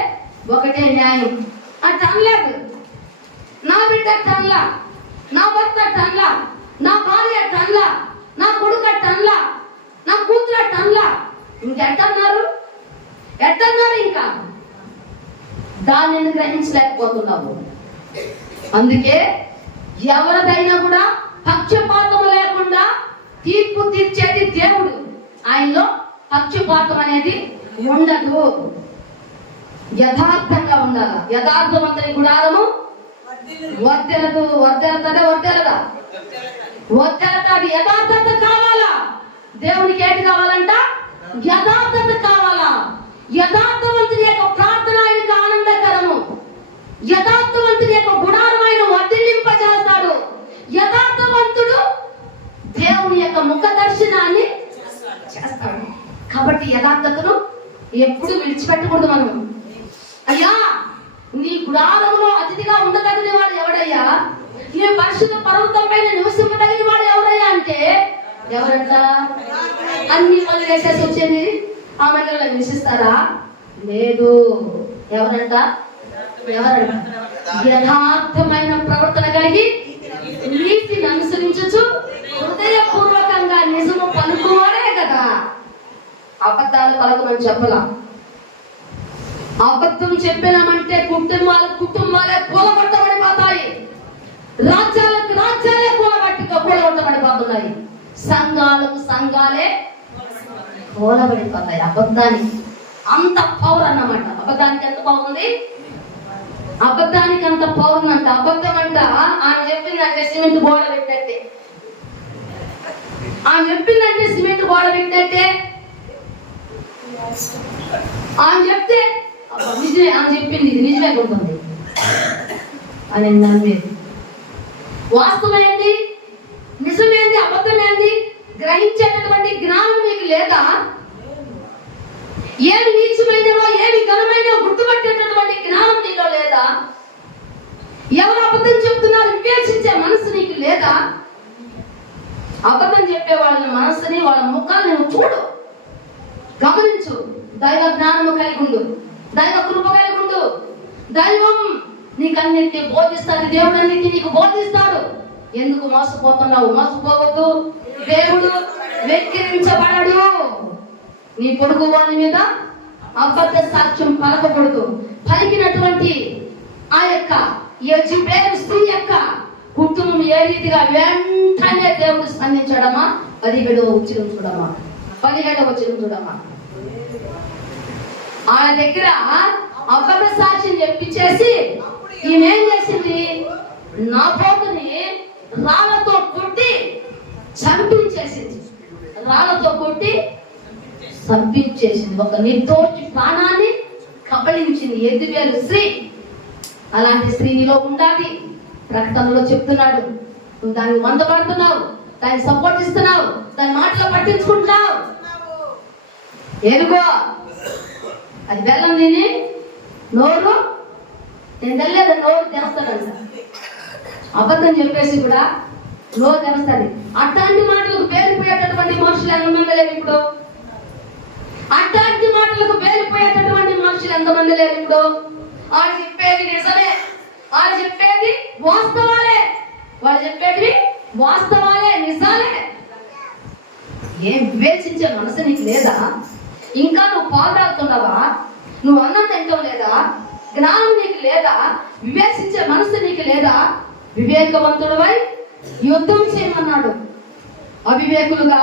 ఒకటే న్యాయం అంటే అనలేదు. నా బిడ్డ టన్లా, నా భర్త టన్లా, నా భార్య టన్లా, నా కొడుకు టన్లా, నా కూతురు టన్లా. ఇంకెట్టన్నారు? ఎట్టన్నారు? ఇంకా దానిని గ్రహించలేకపోతున్నావు. అందుకే ఎవరిదైనా కూడా పక్షపాతం లేకుండా తీర్పు తీర్చేది దేవుడు. ఆయనలో పక్షపాతం అనేది ఉండదు. యథార్థంగా ఉండాలి. యథార్థవంతుని గుడారము వర్ధెలదు. వర్ధెలతదే వర్ధెలదా? వర్ధెలతది. యథార్థత కావాలా? దేవునికి ఏంటి కావాలంట? యథార్థత కావాలా? యథార్థవంతుని యొక్క ప్రార్థన ఆయనకు ఆనందకరము. యథార్థవంతుని యొక్క గుడారం ఆయన వర్ధిల్లింపజేస్తాడు. యథార్థవంతుడు దేవుని యొక్క ముఖ దర్శనాన్ని చేస్తాడు. కాబట్టి యథార్థతను ఎప్పుడు విడిచిపెట్టకూడదు మనం. అయ్యా, నీ గుడారంలో అతిథిగా ఉండదగిన వాడు ఎవడయ్యా? నీ పరిశుద్ధ పర్వతం పైన నివసింపదగిన వాడు ఎవరయ్యా అంటే ఎవరంట? అన్ని పనులు వేసేసి వచ్చేది ఆ మండలంలో నివసిస్తారా? లేదు. ఎవరంట? ఎవరంట? యథార్థమైన ప్రవర్తన కలిగి నీతిని అనుసరించచ్చు హృదయపూర్వకంగా నిజము పలుకువాడే కదా. అబద్ధాలు పలకమని చెప్పలా. అబద్ధం చెప్పినామంటే కుటుంబాలే కూలగొట్టబడిపోతాయి. రాజ్యాలే కూలగొట్టబడిపోతున్నాయి. సంఘాలే కూలబడిపోతాయి. అబద్ధానికి అంత పవర్ అన్నమాట. అబద్ధానికి ఎంత పవర్ ఉంది? అబద్ధానికి అంత పవర్ అంట. అబద్ధం అంట ఆయన చెప్పిందంటే సిమెంట్ గోడ పెట్టినట్టే. ఆయన చెప్పిందంటే సిమెంట్ గోడ పెట్టినట్టే. ఆయన చెప్తే నిజమే, ఆమె చెప్పింది ఇది నిజమే ఉంటుంది అని నమ్మేది. వాస్తవమైంది, నిజమేంది, అబద్ధమేంది గ్రహించేటటువంటి జ్ఞానం మీకు లేదా? ఏమి నీచమైనవో ఏమి ఘనమైనవో గుర్తుపట్టేటటువంటి జ్ఞానం నీలో లేదా? ఎవరు అబద్ధం చెప్తున్నారు వివేచించే మనసు నీకు లేదా? అబద్ధం చెప్పే వాళ్ళ మనసుని, వాళ్ళ ముఖాన్ని నువ్వు చూడు, గమనించు. దైవ జ్ఞానము కలిగి ఉండు, దైవ కృప కలిగి ఉండు. దైవం నీకన్నిటిని బోధిస్తాడు, దేవుడు అన్నిటిని నీకు బోధిస్తాడు. ఎందుకు మోసపోతున్నావు? మోసపోవద్దు. దేవుడు వెక్కిరించబడడు. నీ పొరుగు వాని మీద అబద్ధ సాక్ష్యం పలకకూడదు. పలికినటువంటి ఆ యొక్క యెజబెలు స్త్రీ యొక్క కుటుంబం ఏ రీతిగా వెంటనే దేవుడు స్పందించడమా? 17వ వచనం చూడమా, 17వ వచనం చూడమా. ఆయన దగ్గర అబద్ధ సాక్ష్యం చెప్పించేసి ఈమెం చేసింది? నా పోతుని రాళ్లతో కొట్టి చంపించేసింది. రాళ్లతో కొట్టి చంపించేసింది. ఒక నిర్దోషి ప్రాణాన్ని కబళించింది యెజబెలు స్త్రీ. అలాంటి స్త్రీ నీలో ఉండాలి. ప్రకటనలో చెప్తున్నాడు. నువ్వు దాన్ని వందపడుతున్నావు, దాన్ని సపోర్ట్ ఇస్తున్నావు, దాని మాటలో పట్టించుకుంటున్నావు. ఏనుగో అది బెల్లం తిని నోరు నేను తెల్లలేదు, నోరు తెస్తాడంట. అబద్ధం చెప్పేసి కూడా నోరు తెరుస్తుంది. అట్లాంటి మాటలకు పేరుపోయేటటువంటి మనుషులు ఎంతమంది లేరు ఇప్పుడు? అట్లాంటి మాటలకు పేరుపోయేటటువంటి మనుషులు ఎంతమంది లేరు ఇప్పుడు? వాళ్ళు చెప్పేది నిజమే, వాళ్ళు చెప్పేది వాస్తవాలే, వాళ్ళు చెప్పేది వాస్తవాలే, నిజాలే. ఏం వివేచించే మనసు నీకు లేదా? ఇంకా నువ్వు పాలు తాగుతున్నావా? నువ్వు అన్నం తింటావు లేదా? జ్ఞానం నీకు లేదా? వివేచించే మనసు నీకు లేదా? వివేకవంతుడివై యుద్ధం చేయమన్నాడు. అవివేకులుగా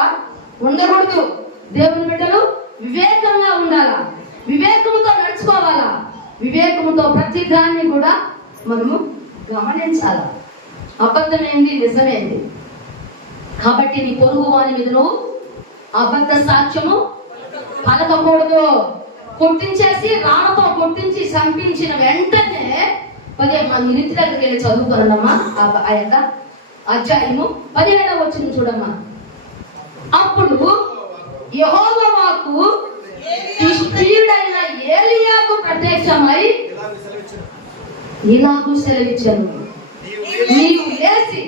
ఉండకూడదు. దేవుని బిడ్డలు వివేకంగా ఉండాలా, వివేకముతో నడుచుకోవాలా, వివేకముతో ప్రతి దాన్ని కూడా మనము గమనించాలా. అబద్ధమేంది, నిజమేంది. కాబట్టి నీ పొరుగు వాని మీద నువ్వు అబద్ధ సాక్ష్యము పలకకూడదు. కొట్టించేసి రాళ్లతో కొట్టించి చంపించిన వెంటనే మన ఇంటి దగ్గరికి వెళ్ళి చదువుకోనమ్మా ఆ యొక్క అధ్యాయము 17వ వచనం చూడమ్మా. అప్పుడు యెహోవా వాక్కు తిష్బీయుడైన ఏలీయాకు ప్రత్యక్షమై ఇలాగూ సెలవిచ్చాను, నీవు లేచి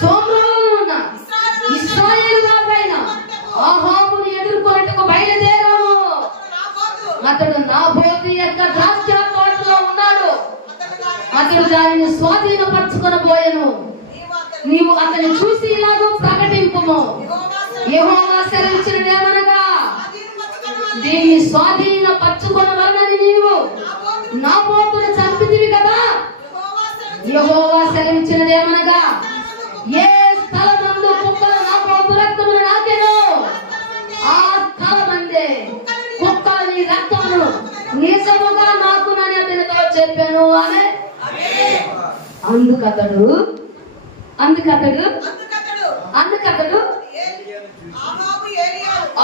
సోమ్రోనులో ఉన్న ఇశ్రాయేలు రాజైన ఆహాబును ఎదుర్కొనుటకు బయలుదేరాము. అతడు నాబోతు యొక్క ద్రాక్ష తోటలో ఉన్నాడు, అతడు దానిని స్వాధీనపరచుకొనబోయెను. నీవు అతన్ని చూసి ఇలాగూ ప్రకటింపుము, యెహోవా సెలవిచ్చినదేమనగా, దీన్ని స్వాధీనపరచుకొనవలనని నీవు నాబోతును చంపితివి కదా. యెహోవా సెలవిచ్చినదేమనగా, ఏ స్థలమందు కుక్కలు నాబోతు రక్తమును నాకెను, ఆ స్థలమందే కుక్కలు నీ రక్తమును నిజముగా నాకునని అతనితో చెప్పాను అని. అందుకతడు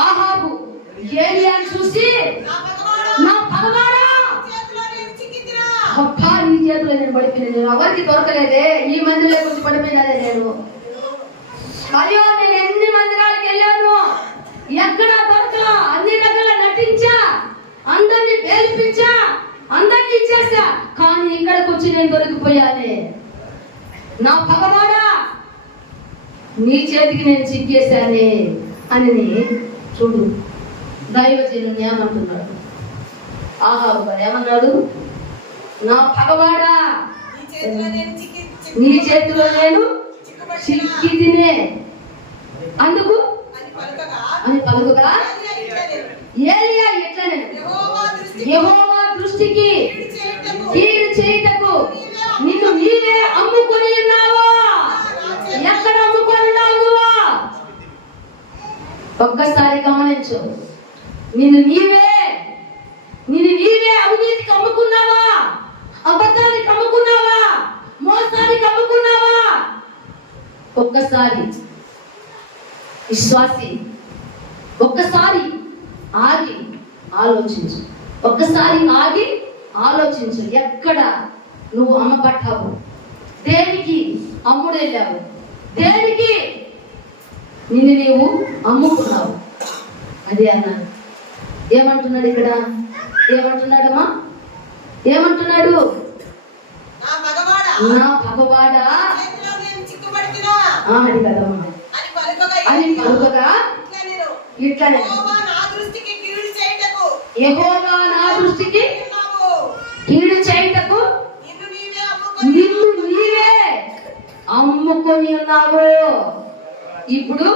ఆహాబు ఏలియాను చూసి, నా పగవాడా, అబ్బా నీ చేతిలో నేను పడిపోయినా, నేను ఎవరికి దొరకలేదే, ఈ మందిలో కొంచెం పడిపోయినాదే నేను. మరియు నేను ఎన్ని మందిరాలకు వెళ్ళాను, ఎక్కడా దొరకలా, అన్ని దగ్గర నటించా, అందరినీ పేల్పించా, అందరినీ ఇచ్చేసా, కానీ ఇక్కడికి వచ్చి నేను దొరికిపోయానే. నా పగవాడా, నీ చేతికి నేను చిక్కేశానే అని చూడు. దైవజనుడు ఏమంటున్నాడు? ఆహాబు గారు ఏమన్నాడు? నా పగవాడా, నీ చేతిలో నేను చిక్కి తినే అందుకు అని పలుకుగా ఏలియా ఇట్లనే, యెహోవా దృష్టికి కీడు చేయుటకు నిన్ను నీవే అమ్ముకొని ఉన్నావా? ఎక్కడ అమ్ముకొని ఉన్నావు నువ్వు? ఒక్కసారి గమనించు. నిన్ను నీవే అవినీతికి అమ్ముకున్నావా? అబద్ధానికి అమ్ముకున్నావా? మోసానికి అమ్ముకున్నావా? ఒక్కసారి విశ్వాసి, ఒక్కసారి ఆగి ఆలోచించు. ఎక్కడ నువ్వు అమ్మబట్టావు? దేనికి అమ్ముడు వెళ్ళావు? దేనికి నిన్ను నీవు అమ్ముకున్నావు? అదే అన్నాడు. ఏమంటున్నాడు ఇక్కడ? ఏమంటున్నాడమ్మా? ఏమంటున్నాడు? నా పగవాడా అని కదమ్మా అని పలుకగా ఇట్లనే, యెహోవా నా దృష్టికి కీడు చేయుటకు నిన్ను నీవే అమ్ముకొని ఉన్నావు. ఇప్పుడు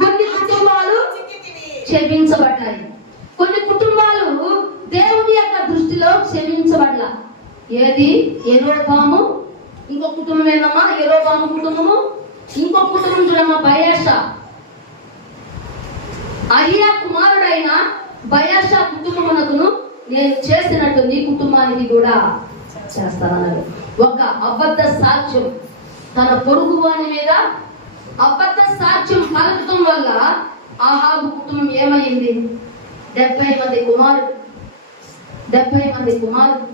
కొన్ని కుటుంబాలు క్షమించబడ్డాయి, కొన్ని కుటుంబాలు దేవుని యొక్క దృష్టిలో క్షమించబడ్డా. ఏది? యెరోబాము. ఇంకో కుటుంబం ఏందమ్మా? యెరోబాము కుటుంబము. ఇంకో కుటుంబం చూడమ్మా, బయాషా. అహియా కుమారుడైన బయాషా కుటుంబమునకును నేను చేసినట్టు నీ కుటుంబానికి కూడా చేస్తానన్నాడు. ఒక అబద్ధ సాక్ష్యం, తన పొరుగు వాని మీద అబద్ధ సాక్ష్యం పలకటం వల్ల ఆహాబు కుటుంబం ఏమైంది? 70 మంది కుమారుడు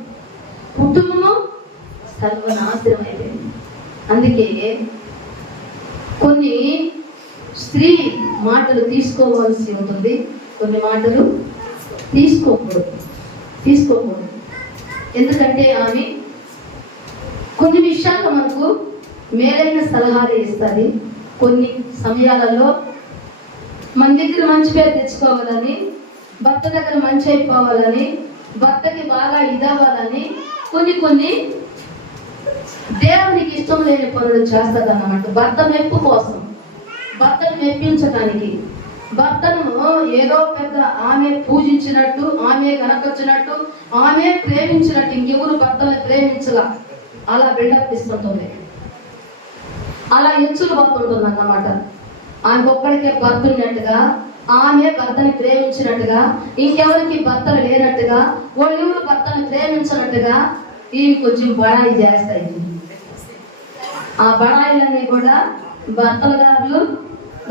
కుటుంబము సర్వనాశనం అయిపోయింది. అందుకే కొన్ని స్త్రీ మాటలు తీసుకోవాల్సి ఉంటుంది, కొన్ని మాటలు తీసుకోకూడదు. ఎందుకంటే ఆమె కొన్ని విషయాలు మనకు మేలైన సలహాలు ఇస్తుంది. కొన్ని సమయాలలో మన దగ్గర మంచి పేరు తెచ్చుకోవాలని, భర్త దగ్గర మంచి అయిపోవాలని, భర్తకి బాగా ఇదవ్వాలని కొన్ని దేవునికి ఇష్టం లేని పనులు చేస్తుంది అన్నమాట. భర్త మెప్పు కోసం, భర్తను మెప్పించడానికి, భర్తను ఏదో పెద్ద ఆమె పూజించినట్టు, ఆమె కనపరిచినట్టు, ఆమె ప్రేమించినట్టు, ఇంకెవరు భర్తను ప్రేమించలా అలా బిల్డప్ ఇస్తుంటుంది, అలా ఎంచులు పడుతుంటుంది అన్నమాట. ఆమె ఒక్కడికే భర్త ఉన్నట్టుగా, ఆమె భర్తని ప్రేమించినట్టుగా, ఇంకెవరికి భర్తలు లేనట్టుగా, వాళ్ళెవరు భర్తను ప్రేమించినట్టుగా ఈమె కొంచెం బడాయి చేస్తాయి. ఆ బడాయిలన్నీ కూడా భర్తల గారు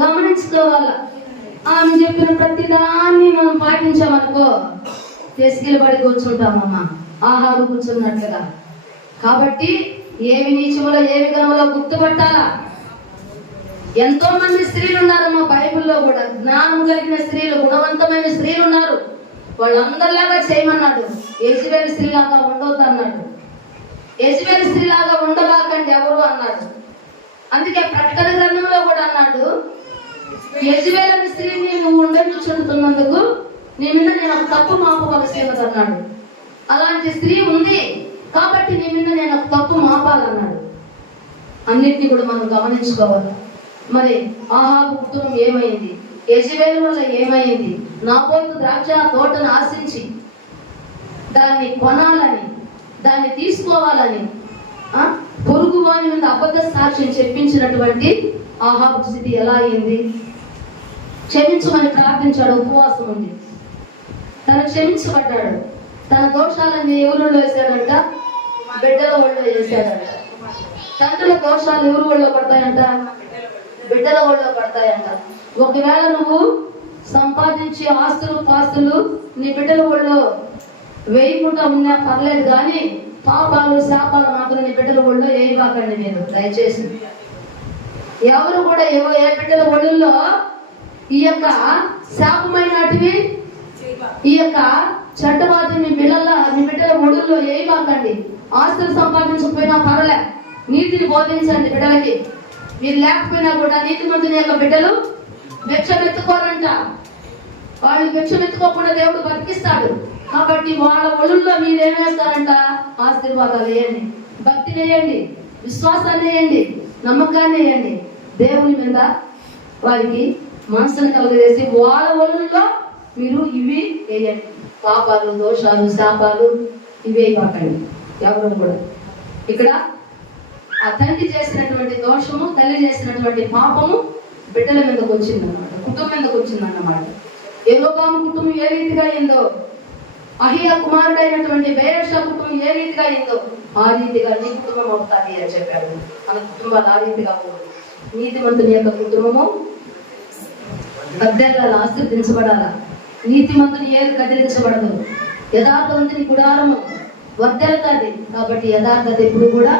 గమనించుకోవాలా. ఆమె చెప్పిన ప్రతిదాన్ని మనం పాటించామనుకో, తీసుకెళ్ళబడి కూర్చుంటామమ్మా, ఆహారం కూర్చున్నట్లుగా. కాబట్టి ఏవి నీచములో ఏవి ఘనములో గుర్తుపట్టాలా. ఎంతో మంది స్త్రీలు ఉన్నారమ్మా బైబిల్లో కూడా, జ్ఞానం కలిగిన స్త్రీలు, గుణవంతమైన స్త్రీలు ఉన్నారు. వాళ్ళందరిలాగా చేయమన్నాడు. యెజబెలు స్త్రీలాగా ఉండొద్దు అన్నాడు. యెజబెలు స్త్రీలాగా ఉండబాకండి ఎవరు అన్నాడు. అందుకే ప్రకటన గ్రంథంలో కూడా అన్నాడు, యెజబెలు అనే స్త్రీని నువ్వు ఉండనిచ్చుతున్నందుకు నీ మీద నేను ఒక తప్పు మాపవలసి ఉన్నది అన్నాడు. అలాంటి స్త్రీ ఉంది కాబట్టి నీ మీద నేను ఒక తప్పు మాపాలన్నాడు. అన్నిటినీ కూడా మనం గమనించుకోవాలి. మరి ఆహాబు కుటుంబం ఏమైంది, యెజబెలు వల్ల ఏమైంది? నాబోతు ద్రాక్ష తోటను ఆశించి దాన్ని కొనాలని, దాన్ని తీసుకోవాలని పొరుగు వాని మీద అబద్ధ సాక్ష్యం చెప్పించినటువంటి ఆహాబు స్థితి ఎలా అయింది? క్షమించమని ప్రార్థించాడు, ఉపవాసం ఉంది. తను క్షమించబడ్డాడు. తన దోషాలన్నీ ఎవరిలో వేశాడంట? బిడ్డల ఒళ్ళో వేశాడంట. తండ్రుల దోషాలు ఎవరు ఒళ్ళో పడతాయంట? బిడ్డల ఒళ్ళో పడతాయంట. ఒకవేళ నువ్వు సంపాదించి ఆస్తులు పాస్తులు నీ బిడ్డల ఒళ్ళో వేయకుండా ఉన్నా పర్లేదు, కానీ పాపాలు శాపాలు మాత్రం నీ బిడ్డల ఒళ్ళో వేయబాకండి. మీరు దయచేసి ఎవరు కూడా ఏ బిడ్డల ఒళ్ళుల్లో ఈ యొక్క శాపమైనటివి, ఈ యొక్క చెడ్డవాది మీ బిడ్డల ఒళ్ళుల్లో వేయబాకండి. ఆస్తులు సంపాదించకపోయినా పర్లే, నీతిని బోధించండి బిడ్డలకి. మీరు లేకపోయినా కూడా నీతిమంతుని యొక్క బిడ్డలు భిక్షమెత్తుకోరంట. వాళ్ళు భిక్షమెత్తుకోకుండా దేవుడు బతికిస్తాడు. కాబట్టి వాళ్ళ ఒళ్ళుల్లో మీరేం వేస్తారంట? ఆశీర్వాదాలు వేయండి, భక్తిని వేయండి, విశ్వాసాన్ని వేయండి, నమ్మకాన్ని వేయండి. దేవుని మీద వారికి మనసును కలుగజేసి వాళ్ళ ఒళ్ళుల్లో మీరు ఇవి వేయండి. పాపాలు, దోషాలు, శాపాలు ఇవే పట్టండి ఎవరు కూడా. ఇక్కడ ఆ తండ్రి చేసినటువంటి దోషము, తల్లి చేసినటువంటి పాపము బిడ్డల మీదకి వచ్చిందన్నమాట, కుటుంబం మీదకి వచ్చిందన్నమాట. యెరోబాము కుటుంబం ఏ రీతిగా అయిందో, అహియా కుమారుడైనటువంటి బెయేషా కుటుంబం ఏ రీతిగా అయిందో ఆ రీతిగా నీ కుటుంబం అవుతుంది అని చెప్పాడు. మన కుటుంబాలు ఆ రీతిగా పోదు. నీతిమంతుని యొక్క కుటుంబము అద్దెల ఆశీర్వదించబడాల. నీతిమంతుని ఏది కదిలించబడదు. యథార్థవంతుని గుడారము వర్ధెలుతుంది. కాబట్టి యథార్థత ఎప్పుడు కూడా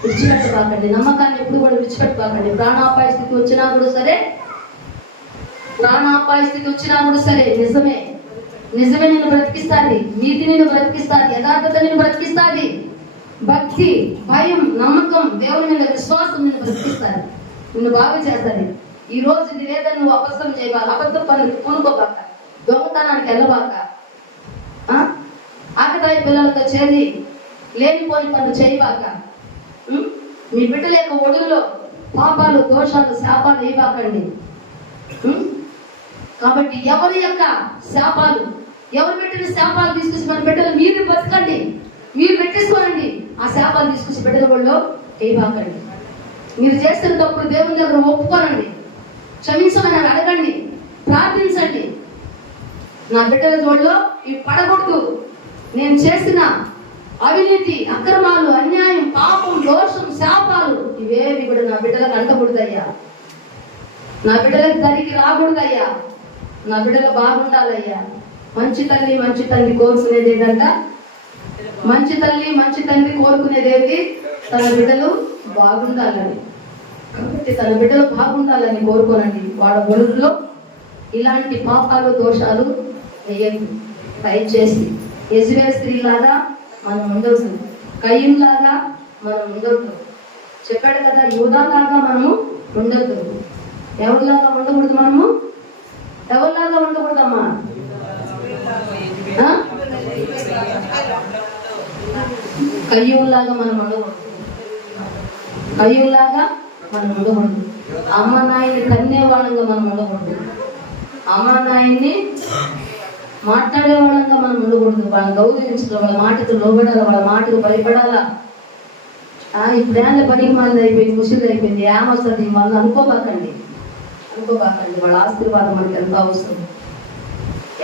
విడిచిపెట్టబాకండి. నమ్మకాన్ని ఎప్పుడు కూడా విడిచిపెట్టబాకండి. ప్రాణాపాయ స్థితి వచ్చినా కూడా సరే నిజమే నిన్ను బ్రతికిస్తాది. నీతి నిన్ను బ్రతికిస్తాది. యథార్థత నిన్ను బ్రతికిస్తాది. భక్తి, భయం, నమ్మకం, దేవుని మీద విశ్వాసం నిన్ను బ్రతికిస్తాది, నిన్ను బాగు చేస్తుంది. ఈ రోజు ఇది లేదని నువ్వు అబద్ధం చేయబాక, అబద్ధం పనులు పూనుకోబాక, దొంగతనానికి వెళ్ళబాక, ఆకతాయి పిల్లలతో చేరి లేనిపోని పనులు చేయబాక. మీ బిడ్డల యొక్క ఒడుల్లో పాపాలు, దోషాలు, శాపాలు వేయబాకండి. కాబట్టి ఎవరి యొక్క శాపాలు, ఎవరు పెట్టిన శాపాలు తీసుకొచ్చి మన బిడ్డలు మీరు బతకండి, మీరు పెట్టేసుకోనండి. ఆ శాపాలు తీసుకొచ్చి బిడ్డల ఒళ్ళో వేయబాకండి. మీరు చేస్తున్న తప్పుడు దేవుని దగ్గర ఒప్పుకోనండి, క్షమించమని అడగండి, ప్రార్థించండి. నా బిడ్డల తోడులో ఇవి పడకూడదు. నేను చేసిన అవినీతి, అక్రమాలు, అన్యాయం, పాపం, దోషం, శాపాలు ఇవేవి కూడా నా బిడ్డలకు అంటకూడదయ్యా. నా బిడ్డలకు దరికి రాకూడదయ్యా. నా బిడ్డలు బాగుండాలయ్యా. మంచి తల్లి కోరుకునేది ఏదంట? మంచి తండ్రి కోరుకునేదేది తన బిడ్డలు బాగుండాలని. కాబట్టి తన బిడ్డలు బాగుండాలని కోరుకోనండి. వాళ్ళ ఒళ్ళులో ఇలాంటి పాపాలు, దోషాలు వేయద్దు దయచేసి. యెజబెలు స్త్రీలాగా మనం ఉండొద్దు, కయీనులాగా మనం ఉండొద్దు. చెప్పాడు కదా, యూదాలాగా మనము ఉండొద్దు. ఎవరిలాగా ఉండకూడదు? మనము ఎవరిలాగా ఉండకూడదమ్మా? కయ్యూలాగా మనం ఉండకూడదు. అమ్మ నాయన్ని కన్నేవాళ్ళంగా మనం ఉండకూడదు. అమ్మ నాయన్ని మాట్లాడేవాళ్ళంగా మనం ఉండకూడదు. వాళ్ళని గౌరవించడం, వాళ్ళ మాటకు లోబడాలి, వాళ్ళ మాటకు భయపడాలా. ఇప్పుడు ఏళ్ళ పనికి మంది అయిపోయింది, ముసిది అయిపోయింది, ఏమొస్తుంది వాళ్ళు అనుకోబాకండి. వాళ్ళ ఆశీర్వాదం మనకి ఎంత అవసరం.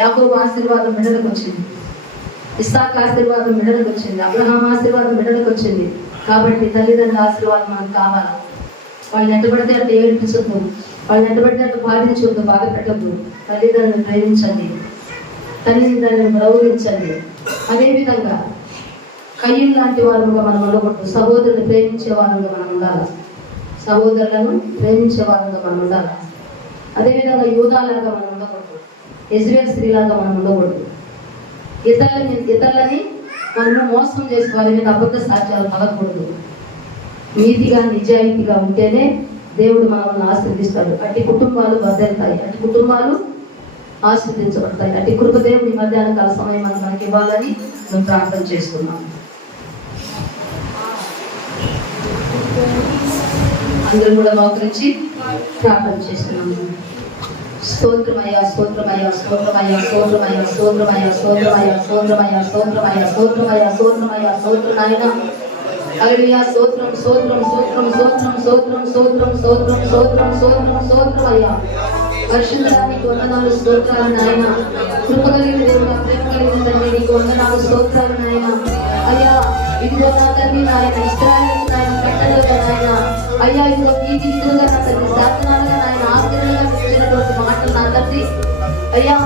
యాకోబు ఆశీర్వాదం బిడ్డలకు వచ్చింది, ఇస్సాకు ఆశీర్వాదం బిడ్డలకు వచ్చింది, అబ్రహాం ఆశీర్వాదం బిడ్డలకు వచ్చింది. కాబట్టి తల్లిదండ్రుల ఆశీర్వాదం మనకు కావాలా. వాళ్ళని ఎట్టబడితే అట్లా ఏడిపించద్దు, వాళ్ళని ఎట్టబడితే అట్లా బాధించవద్దు, బాధ పెట్టద్దు. తల్లిదండ్రులను ప్రేమించండి, తల్లిదండ్రులను గౌరవించండి. అదేవిధంగా కయ్యూను లాంటి వారుగా మనం ఉండకూడదు. సహోదరులను ప్రేమించే వారుగా మనం ఉండాలి. సహోదరులను ప్రేమించే వారుగా మనం ఉండాలి. అదేవిధంగా యూదాలాగా మనం ఉండకూడదు. ఇజ్రాయేల్ స్త్రీలాగా మనం ఉండకూడదు. ఇతరులని మనము మోసం చేసే వారి మీద అబద్ధ సాక్ష్యాలు పలకూడదు. నీతిగా నిజాయితీగా ఉంటేనే దేవుడు మనల్ని ఆశీర్దిస్తాడు. అట్టి కుటుంబాలు వర్ధిల్లుతాయి, అట్టి కుటుంబాలు ఆశీర్దించబడతాయి. అట్టి కృప దేవుడి మధ్యాహ్న కాల సమయం మనకి ఇవ్వాలని మేము ప్రార్థన చేస్తున్నాం. అందరూ కూడా మోకరించి ప్రార్థన చేస్తున్నాము. స్తోత్రమయ్యా, స్తోత్రమయ్యా, స్తోత్రమయ్యా, స్తోత్రమయ్యా, స్తోత్రమయ్యా, స్తోత్రమయ్యా, స్తోత్రమయ్యా, స్తోత్రమయ్యా, స్తోత్రమయ్యా, స్తోత్రమయ్యా, స్తోత్రం నాయన. హల్లెలూయా. స్తోత్రం, స్తోత్రం, స్తోత్రం, స్తోత్రం, స్తోత్రం, స్తోత్రం, స్తోత్రం, స్తోత్రం, స్తోత్రం, స్తోత్రమయ్యా. పరిశుద్ధానికి వందనాలు, స్తోత్రాలు నాయన. కృప కలిగిన దేవుడా, ప్రేమ కలిగిన తండ్రి, నీకు వందనాలు, స్తోత్రాలు నాయన. అయ్యా ఇదిగో నా తండ్రి నాయన, ఇశ్రాయేలు నాయన పెట్టలుగా నాయన, అయ్యా ఇదిగో నీతి విధులుగా నా తండ్రి, శాసనాలుగా నాయన, ఆజ్ఞలుగా ఇచ్చినటువంటి మాటలు నా తండ్రి, అయ్యా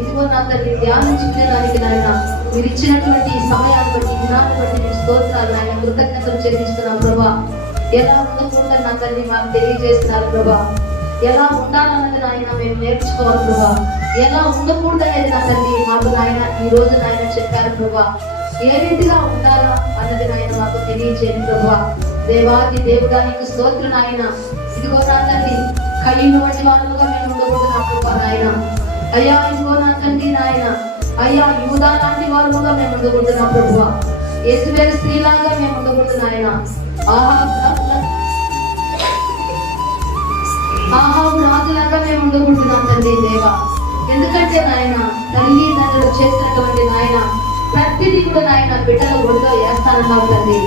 ఇదిగో నా తండ్రి ధ్యానించుకునేదానికి నాయన మీరు ఇచ్చినటువంటి సమయాన్ని బట్టి, దినాన్ని బట్టి మీకు స్తోత్రాలు నాయన, కృతజ్ఞతలు చెల్లిస్తున్నాం ప్రభా. ఎలా ఉండకూడదని నా తండ్రి మాకు తెలియజేస్తున్నారు ప్రభా. ఎలా ఉండాలన్నది నాయన మేము నేర్చుకోవాలి ప్రభా. ఎలా ఉండకూడదనేది నా తండ్రి మాకు నాయన ఈ రోజు నాయన చెప్పారు ప్రభా. ఏ రీతిగా ఉండాలా అన్నది నాయన మాకు తెలియజేయండి ప్రభా. దేవాది దేవుడానికి స్తోత్రం నాయన. ఇదిగో నా తండ్రి కయ్యూను వంటి వారుగా మేము ఉండకూడదు నా ప్రభా నాయన. అయ్యా ఇదిగో నా తండ్రి నాయన, అయ్యా యూదా లాంటి వారుగా మేము ఉండకూడదు నా ప్రభువా. యేసువేల స్త్రీలాగా మేము ఉండకూడదు నాయన. ఆహాబు రాజులాగా మేము ఉండకూడదు తండ్రి దేవా. ఎందుకంటే నాయన తల్లి తండ్రులు చేసినటువంటి నాయన ప్రతిదీ కూడా నాయన బిడ్డల ఒళ్ళో వేస్తానన్నావు తండ్రి.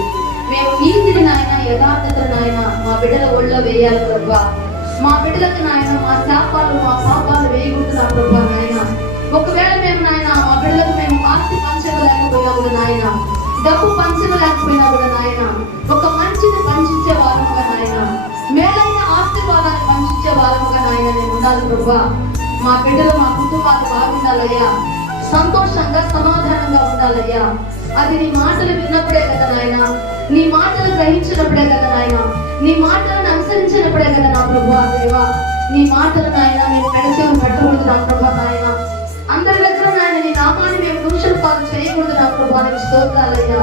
మేము నీతిని నాయన, యథార్థత నాయన మా బిడ్డల ఒళ్ళో వేయాలి ప్రభా. మా బిడ్డలకు నాయన మా శాపాలు మా పాపాలు వేయకూడదు ప్రభా నాయన. ఒకవేళ మేము నాయన మా బిడ్డలకు మేము ఆస్తి పంచలేకపోయినా కూడా నాయన, డబ్బు పంచలేకపోయినా కూడా నాయన, ఒక మంచిని పంచించే వారముగా నాయన, మేలైన ఆశీర్వాదాన్ని పంచించే వారముగా నాయన నేను ఉండాలి ప్రభా. మా బిడ్డలు మా కుటుంబాలు బాగుండాలయ్యా, సంతోషంగా సమాధానంగా ఉండాలయ్యా. అది నీ మాటలు విన్నప్పుడే కదా నాయన, నీ మాటలు గ్రహించినప్పుడే కదా నాయన, నీ మాటలను అనుసరించినప్పుడే కదా నా ప్రభా దేవా. నీ మాటలు నాయన మేము పెడచెవి పెట్టకూడదు నా ప్రభా నాయన. అందరి దగ్గర నాయన నీ నామాన్ని మేము దూషణ పాలు చేయకూడదు నా ప్రభా. నీకు స్తోత్రాలయ్యా.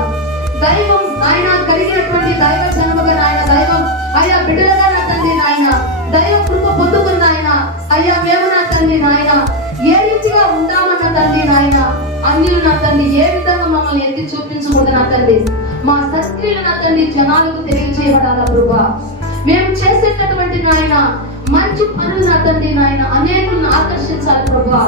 దైవం నాయన కలిగినటువంటి దైవ జన్మగా నాయన, దైవం అయ్యా బిడ్డలుగా నా తండ్రి నాయన, దైవ కృప పొందుకున్న నాయన, అయ్యా మేము నా తండ్రి నాయన ఏ రీతిగా ఉంటామన్న తండ్రి నాయన, అన్యులు నా తండ్రి ఏ విధంగా మమ్మల్ని ఎత్తి చూపించకూడదు నా తండ్రి. మా సత్క్రియలు నా తండ్రి జనాలకు తెలియజేయబడాలా ప్రభా. మేము చేసేటటువంటి నాయన మంచి పనులు నా తండ్రి నాయన అనేకులను ఆకర్షించాలి ప్రభా.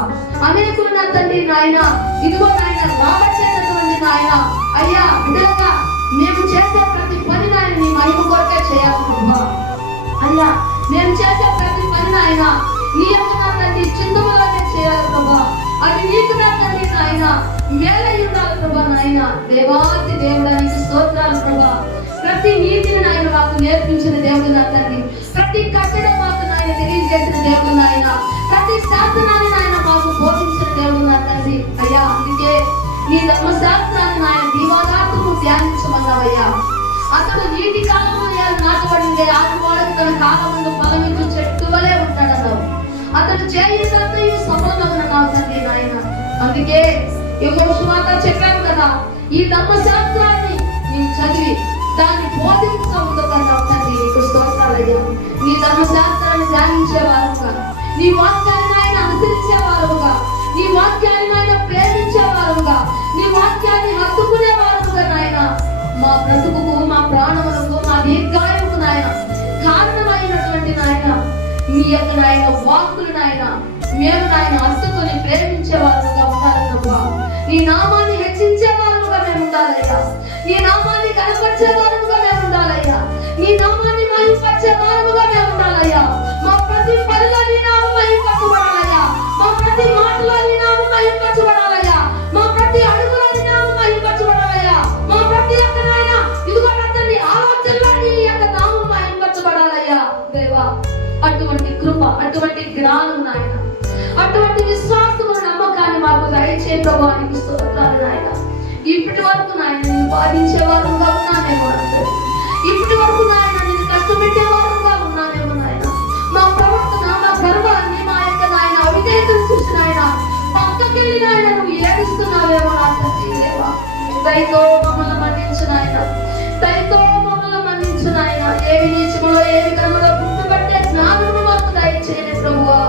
అనేకులు నా తండ్రి నాయన ఇదిగో నాయన రాబట్టేటటువంటి నాయన, అయ్యా బిడ్డలుగా మేము చేసే ప్రతి పని నాయన నీ మహిమ కొరకే చేయాలి ప్రభా. అయ్యా మేము చేసే ప్రతి పని నాయన నీ యొక్క నా తండ్రి చింతములనే చేయాలి ప్రభా. అది నీకు నా తండ్రి నాయన మేలై ఉండాలి ప్రభా నాయన. దేవాతి దేవుడానికి స్తోత్రాలు ప్రభా. ప్రతి నీతిని నాయన మాకు నేర్పించిన దేవుడు నా తండ్రి, ప్రతి కట్టడం మాకు నాయన తెలియజేసిన దేవుడు నాయన, ప్రతి శాస్త్రాన్ని నాయన మాకు బోధించిన దేవుడు నా తండ్రి. అయ్యా అందుకే నీ ధర్మశాస్త్రాన్ని నాయన దీవాదాత్మకు ధ్యానించమన్నావయ్యా. అతడు నీటి కాలము నాటబడిందే ఆదివాడకు తన కాలముందు ఫలమిచ్చు చెట్టు వలె ఉంటాడన్నావు. అతడు చేయుటంతయు సఫలమగునన్నావు తండ్రి నాయన. అందుకే యెహోషువతో చెప్పాను కదా, ఈ ధర్మశాస్త్రాన్ని నీవు చదివి దాన్ని బోధించమన్నావు తండ్రి. నీకు స్తోత్రాలయ్యా. నీ ధర్మశాస్త్రాన్ని ధ్యానించే వారుగా, నీ వాక్యాన్ని ఆయన అనుసరించే వారుగా, నీ వాక్యాన్ని ఆయన ప్రేమించే వారుగా, నీ వాక్యాన్ని హత్తుకునే వారుగా నాయన మా బ్రతుకుకు, మా ప్రాణములకు, మా దీర్ఘాయువుకు నాయన కారణమైనటువంటి నాయన మీ యొక్క నాయన వాక్కులు నాయన మేము నాయన హత్తుకుని ప్రేమించే వారుగా ఉండాలి ప్రభా. నీ నామాన్ని హెచ్చించే వారుగా మేము ఉండాలయ్యా. నీ నామాన్ని కనపరిచే వారుగా మేము ఉండాలయ్యా. నీ నామాన్ని మహిమపరిచే వారుగా మేము ఉండాలయ్యా. మా ప్రతి పనిలో నీ నామం మహిమపరచబడాలయ్యా. మా ప్రతి మాటలో నీ నామం మహిమపరచబడాలయ్యా. మా ప్రతి అడుగులో నీ నామం మహిమపరచబడాలయ్యా. మా ప్రతి యొక్క నాయన ఇదిగో తండ్రి ఆలోచనలో నీ యొక్క నామం మహిమపరచబడాలయ్యా దేవా. అటువంటి కృప, అటువంటి జ్ఞానం నాయన, అటువంటి విశ్వాసము నమ్మకాన్ని మాకు దయచేయ ప్రభా. నీకు స్తోత్రాలు నాయన. ఇప్పటి వరకు నాయన నేను బాధించే వారంగా ఉన్నానేమో తండ్రి. ఇప్పటి వరకు నాయన నేను కష్టపెట్టే వారంగా ఉన్నానేమో నాయన. మా ప్రవర్తన, మా గర్వాన్ని, మా యొక్క నాయన అవిధేయతను చూసి నాయన పక్కకెళ్ళి నాయన నువ్వు ఏడుస్తున్నావేమో నా తండ్రి. దేవా దయతో మమ్మల్ని మన్నించు నాయన, దయతో మమ్మల్ని మన్నించు నాయన. ఏమి నీచములో ఏమి కర్మలో గుర్తుపట్టే జ్ఞానము మాకు దయచేయండి ప్రభువా.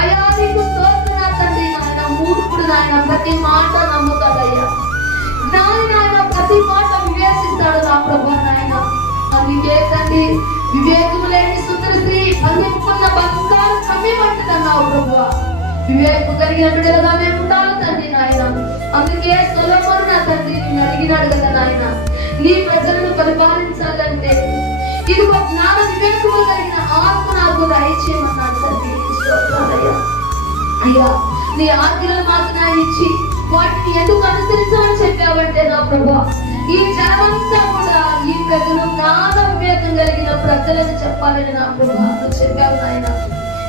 అయ్యా నీకు స్తోత్రం నా తండ్రి. నాయన మూర్ఖుడు నాయన ప్రతి మాట నమ్ముతాడయ్యా. జ్ఞాని నాయన ప్రతి మాట వివేచిస్తాడు నా ప్రభు నాయన. అందుకే తండ్రి వివేకము లేని సుందర స్త్రీ పందెప్పుకున్న బంగారు కమ్యమంటదన్నావు ప్రభువా. వివేకము కలిగిన బిడ్డలుగా మేము ఉండాలి తండ్రి నాయన. అందుకే సొలొమోను నా తండ్రి నిన్ను అడిగినాడు కదా నాయన, నీ ప్రజలను పరిపాలించాలంటే ఇదిగో జ్ఞాన వివేకము కలిగిన ఆత్మ నాకు దయచేయమన్నాడు తండ్రి. స్తోత్రాలయ్యా. అయ్యా నీ ఆజ్ఞలు మాకు నా ఇచ్చి వాటిని ఎందుకు అనుసరించాలని చెప్పావంటే నా ప్రభా, ఈ జనమంతా కూడా ఈ ప్రజలు జ్ఞాన వివేకం కలిగిన ప్రజలను చెప్పాలని నా ప్రభా నువ్వు చెప్పావు నాయన.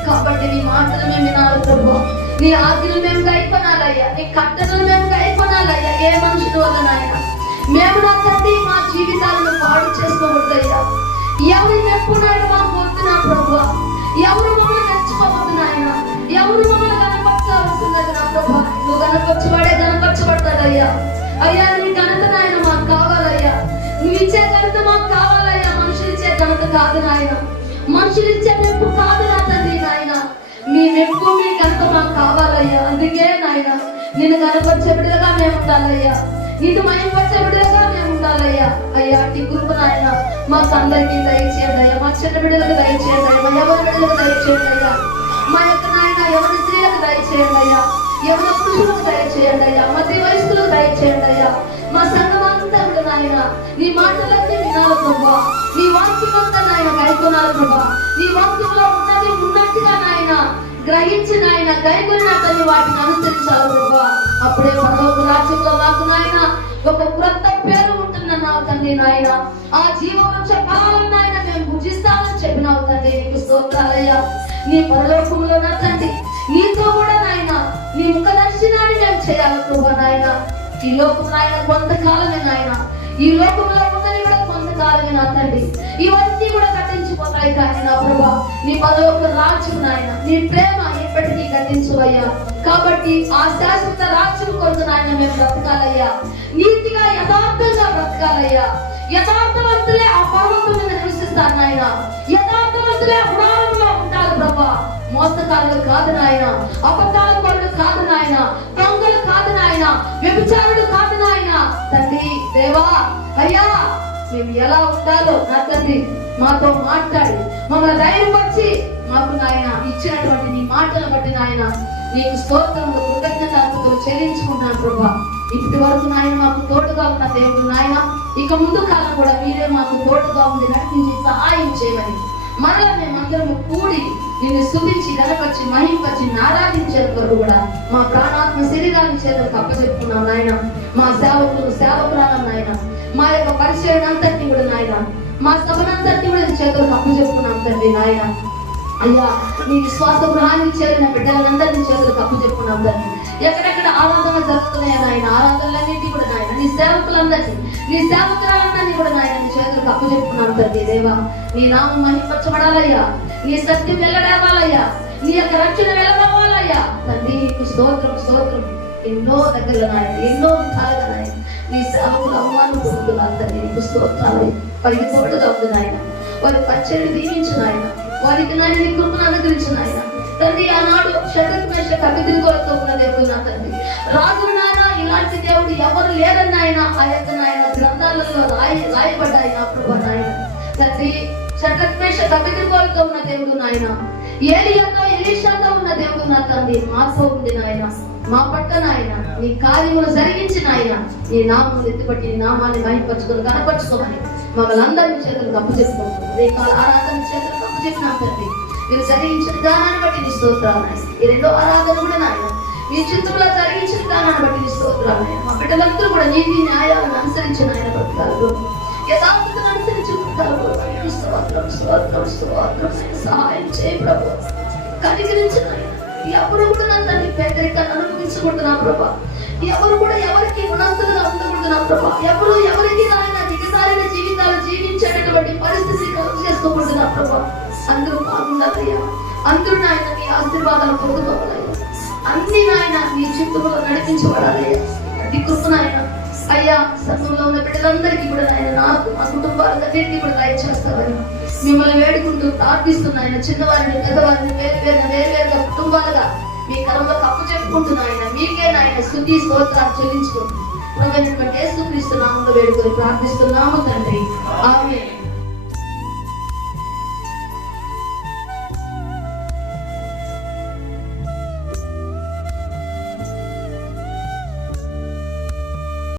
కాబట్టి నీ మాటలు మేము వినాలి ప్రభు, నీ ఆజ్ఞలు మేము గైకొనాలయ్యా, నీ కట్టడలు మేము గైకొనాలయ్యా. ఏ మనుషుల వల్ల నాయన మేము నా తండ్రి మా జీవితాలను పాడు చేసుకోవద్దయ్యా. ఎవరి ఎప్పుడైనా మాకు వద్దు నా ప్రభు, ఎవరు మమ్మల్ని మెచ్చుకోవద్దు నాయన, ఎవరు మమ్మల్ని కనపరచాల్సింది నా ప్రభు. నువ్వు కనపరచబడే కనపరచబడతాడయ్యా. అయ్యా నీ ఘనత నాయన మాకు కావాలయ్యా, నువ్వు ఇచ్చే ఘనత మాకు కావాలయ్యా. మనుషులు ఇచ్చే ఘనత కాదు నాయన, మనుషులు ఇచ్చే మెప్పు కాదు నా తండ్రి నాయన. మీ మెప్పు మీ ఘనత మాకు కావాలయ్యా. అందుకే నాయన నిన్ను కనపరిచే బిడ్డలుగా మేము ఉండాలయ్యా, నిన్ను మయంపరిచే బిడ్డలుగా మేము ఉండాలయ్యా. అయ్యా నీ కృప నాయన మాకు అందరికీ దయచేయండి అయ్యా. మా చిన్న బిడ్డలకు దయచేయండి అయ్యా, మా ఎవరి బిడ్డలకు దయచేయండి అయ్యా. మా యొక్క నాయన ఎవరి స్త్రీలకు దయచేయండి అయ్యా, ఎవరి పురుషులకు దయచేయండి అయ్యా, మధ్య వయస్కులకు దయచేయండి అయ్యా. మా సంఘం అంతా కూడా నాయన నీ మాటలన్నీ వినాలి ప్రభా, నీ వాక్యం అంతా నాయన గైకొనాలి ప్రభా. నీ వాక్యంలో ఉన్నది ఉన్నట్టుగా నాయన గ్రహించి నాయన గైకొన్న తల్లి వాటిని అనుసరించాలి ప్రభా. అప్పుడే పరలోక రాజ్యంలో మాకు నాయన ఒక క్రొత్త పేరు ఉంటుందన్నావు తండ్రి నాయన. ఆ జీవంలో చెప్పాలని నాయన మేము భుజిస్తామని చెప్పినావు తండ్రి. నీకు స్తోత్రాలయ్యా. నీ పరలోకంలో నా తండ్రి నీతో కూడా నాయన నీ ముఖ దర్శనాన్ని మేము చేయాలి ప్రభా నాయన. ఈ లోకం నాయన కొంతకాలమే నాయన, ఈ లోకంలో ఉన్నది కూడా కొంతకాలమే నా తండ్రి. ఇవన్నీ కూడా గతించిపోతాయి కానీ నా ప్రభా నీ పరలోక రాజ్యం నాయన నీ ప్రేమ ఎప్పటికీ గతించవయ్యా. కాబట్టి ఆ శాశ్వత రాజ్యం కొరకు నాయన మేము బ్రతకాలయ్యా, నీతిగా యథార్థంగా బ్రతకాలయ్యా. యథార్థవంతులే ఆ పర్వతం మీద నివసిస్తారు నాయన, యథార్థవంతులే గుడారంలో ఉంటారు ప్రభా. మోసకారులు కాదు నాయన, అబద్ధాల పనులు కాదు నాయన, దొంగలు కాదు నాయన, వ్యభిచారులు కాదు నాయన. తండ్రి దేవా అయ్యా మేము ఎలా ఉండాలో నా తండ్రి మాతో మాట్లాడి మమ్మల్ని ధైర్యపరిచి మాకు నాయన ఇచ్చినటువంటి నీ మాటలు బట్టి నాయన నీకు స్తోత్రములు కృతజ్ఞతాస్తుతులు చెల్లించుకున్నాను ప్రభా. ఇప్పటి వరకు నాయన మాకు తోడుగా ఉన్న దేవుడు నాయన, ఇక ముందు కాలం కూడా మీరే మాకు తోడుగా ఉంది నడిపించి సహాయం చేయమని మరలా మేమందరము కూడి నిన్ను స్తుతించి గణపరిచి మహింపరిచి ఆరాధించే కొరకు కూడా మా ప్రాణాత్మ శరీరాన్ని చేతులకు అప్పచెప్పుకున్నాం నాయన. మా సేవకులు సేవకురాలను నాయన, మా యొక్క పరిచయం అంతటిని కూడా నాయన, మా సభనంతటిని కూడా చేతులకు అప్పచెప్పుకున్నాం తండ్రి నాయన. అయ్యా నీ విశ్వాస గృహానికి చేరిన బిడ్డలందరినీ చేతులకు అప్పచెప్పుకున్నాం తండ్రి. ఎక్కడెక్కడ ఆరాధన జరుగుతున్నాయా నాయన, ఆరాధనలన్నింటి కూడా నాయన నీ సేవకులందరినీ నీ సేవకురాలందరినీ కూడా నాయన నీ చేతులకు అప్పచెప్పుకున్నాం తండ్రి. దేవా నీ నామం మహింపరచబడాలయ్యా, నీ సత్యం వెళ్ళడేవాలయ్యా, నీ యొక్క రక్షణ వెళ్ళడవాలయ్యా తండ్రి. నీకు స్తోత్రం స్తోత్రం. ఎన్నో దగ్గర నాయన ఎన్నో విధాలుగా నాయన నీ సేవకులు అవమానం పొందుతున్నారు తండ్రి. నీకు స్తోత్రాలు. వారికి తోడుగా ఉంది నాయన, వారి పరిచయం దీవించిన ఆయన, వారికి నాయన నీ కృపను అనుగ్రహించిన ఆయన తండ్రి. ఆనాడు షడ్రక్ మేషక్ అబేద్నెగోలతో ఉన్న దేవుడు నా తండ్రి, రాజు నాయన ఇలాంటి దేవుడు ఎవరు లేరని ఆయన ఆ యొక్క నాయన గ్రంథాలలో రాయబడ్డాయి నా ప్రభా నాయన తండ్రి. షడ్రక్ మేషక్ అబేద్నెగోలతో ఉన్న దేవుడు నాయన, ఏలియాతో ఎలీషాతో ఉన్న దేవుడు నా తండ్రి మాతో ఉంది నాయన. మా పట్ల నాయన నీ కార్యములు జరిగించిన ఆయన నీ నామం ఎత్తిపట్టి నీ నామాన్ని మహింపరచుకొని కనపరచుకోమని మమ్మల్ని అందరినీ చేతులకు అప్పచెప్పుకుంటున్నాం. రేకాల ఆరాధన చేతులకు అప్పచెప్పినాం తండ్రి. మీరు జరిగించిన విధానాన్ని బట్టి నీ స్తోత్రాలు నాయన. ఈ రెండో ఆరాధన కూడా నాయన నీ చిత్రంలో జరిగించిన విధానాన్ని బట్టి నీ స్తోత్రాలు నాయన. మా బిడ్డలందరూ కూడా నీతి న్యాయాలను అనుసరించిన ఆయన బ్రతకాలు, యథార్థతను అనుసరించి బ్రతకాలు. స్తోత్రం స్తోత్రం స్తోత్రం. సహాయం చేయ ప్రభు, కనికరించిన ఆయన ఎవరు కూడా నా తండ్రి పేదరికాన్ని అనుభవించకూడదు ప్రభా. ఎవరు కూడా ఎవరికి గుణస్తులుగా ఉండకూడదు నా ప్రభా. ఎవరు ఎవరికి నాయన దిగజారిన జీవితాలు జీవించేటటువంటి పరిస్థితిని కలుగు చేసుకోకూడదు నా ప్రభా. అందరూ బాగుండాలయ్యా. అందరూ నాయన నీ ఆశీర్వాదాలు పొందుకోవాలయ్యా. అన్ని నాయన నీ చిత్తులో నడిపించబడాలయ్యా. అది కృప నాయన అయ్యా. సంఘంలో ఉన్న బిడ్డలందరికీ కూడా నాయన నాకు మా కుటుంబాలన్నింటినీ కూడా దయచేస్తావని మిమ్మల్ని వేడుకుంటూ ప్రార్థిస్తున్నాయన. చిన్నవారిని పెద్దవారిని వేరువేరుగా కుటుంబాలుగా మీ కలంలో కప్పు చెప్పుకుంటున్నాయన. మీకే నాయన స్తుతి స్తోత్రాలు చెల్లించుకుంటూ ప్రభువైనటువంటి యేసుక్రీస్తు నామములో వేడుకొని ప్రార్థిస్తున్నాము తండ్రి. ఆమేన్.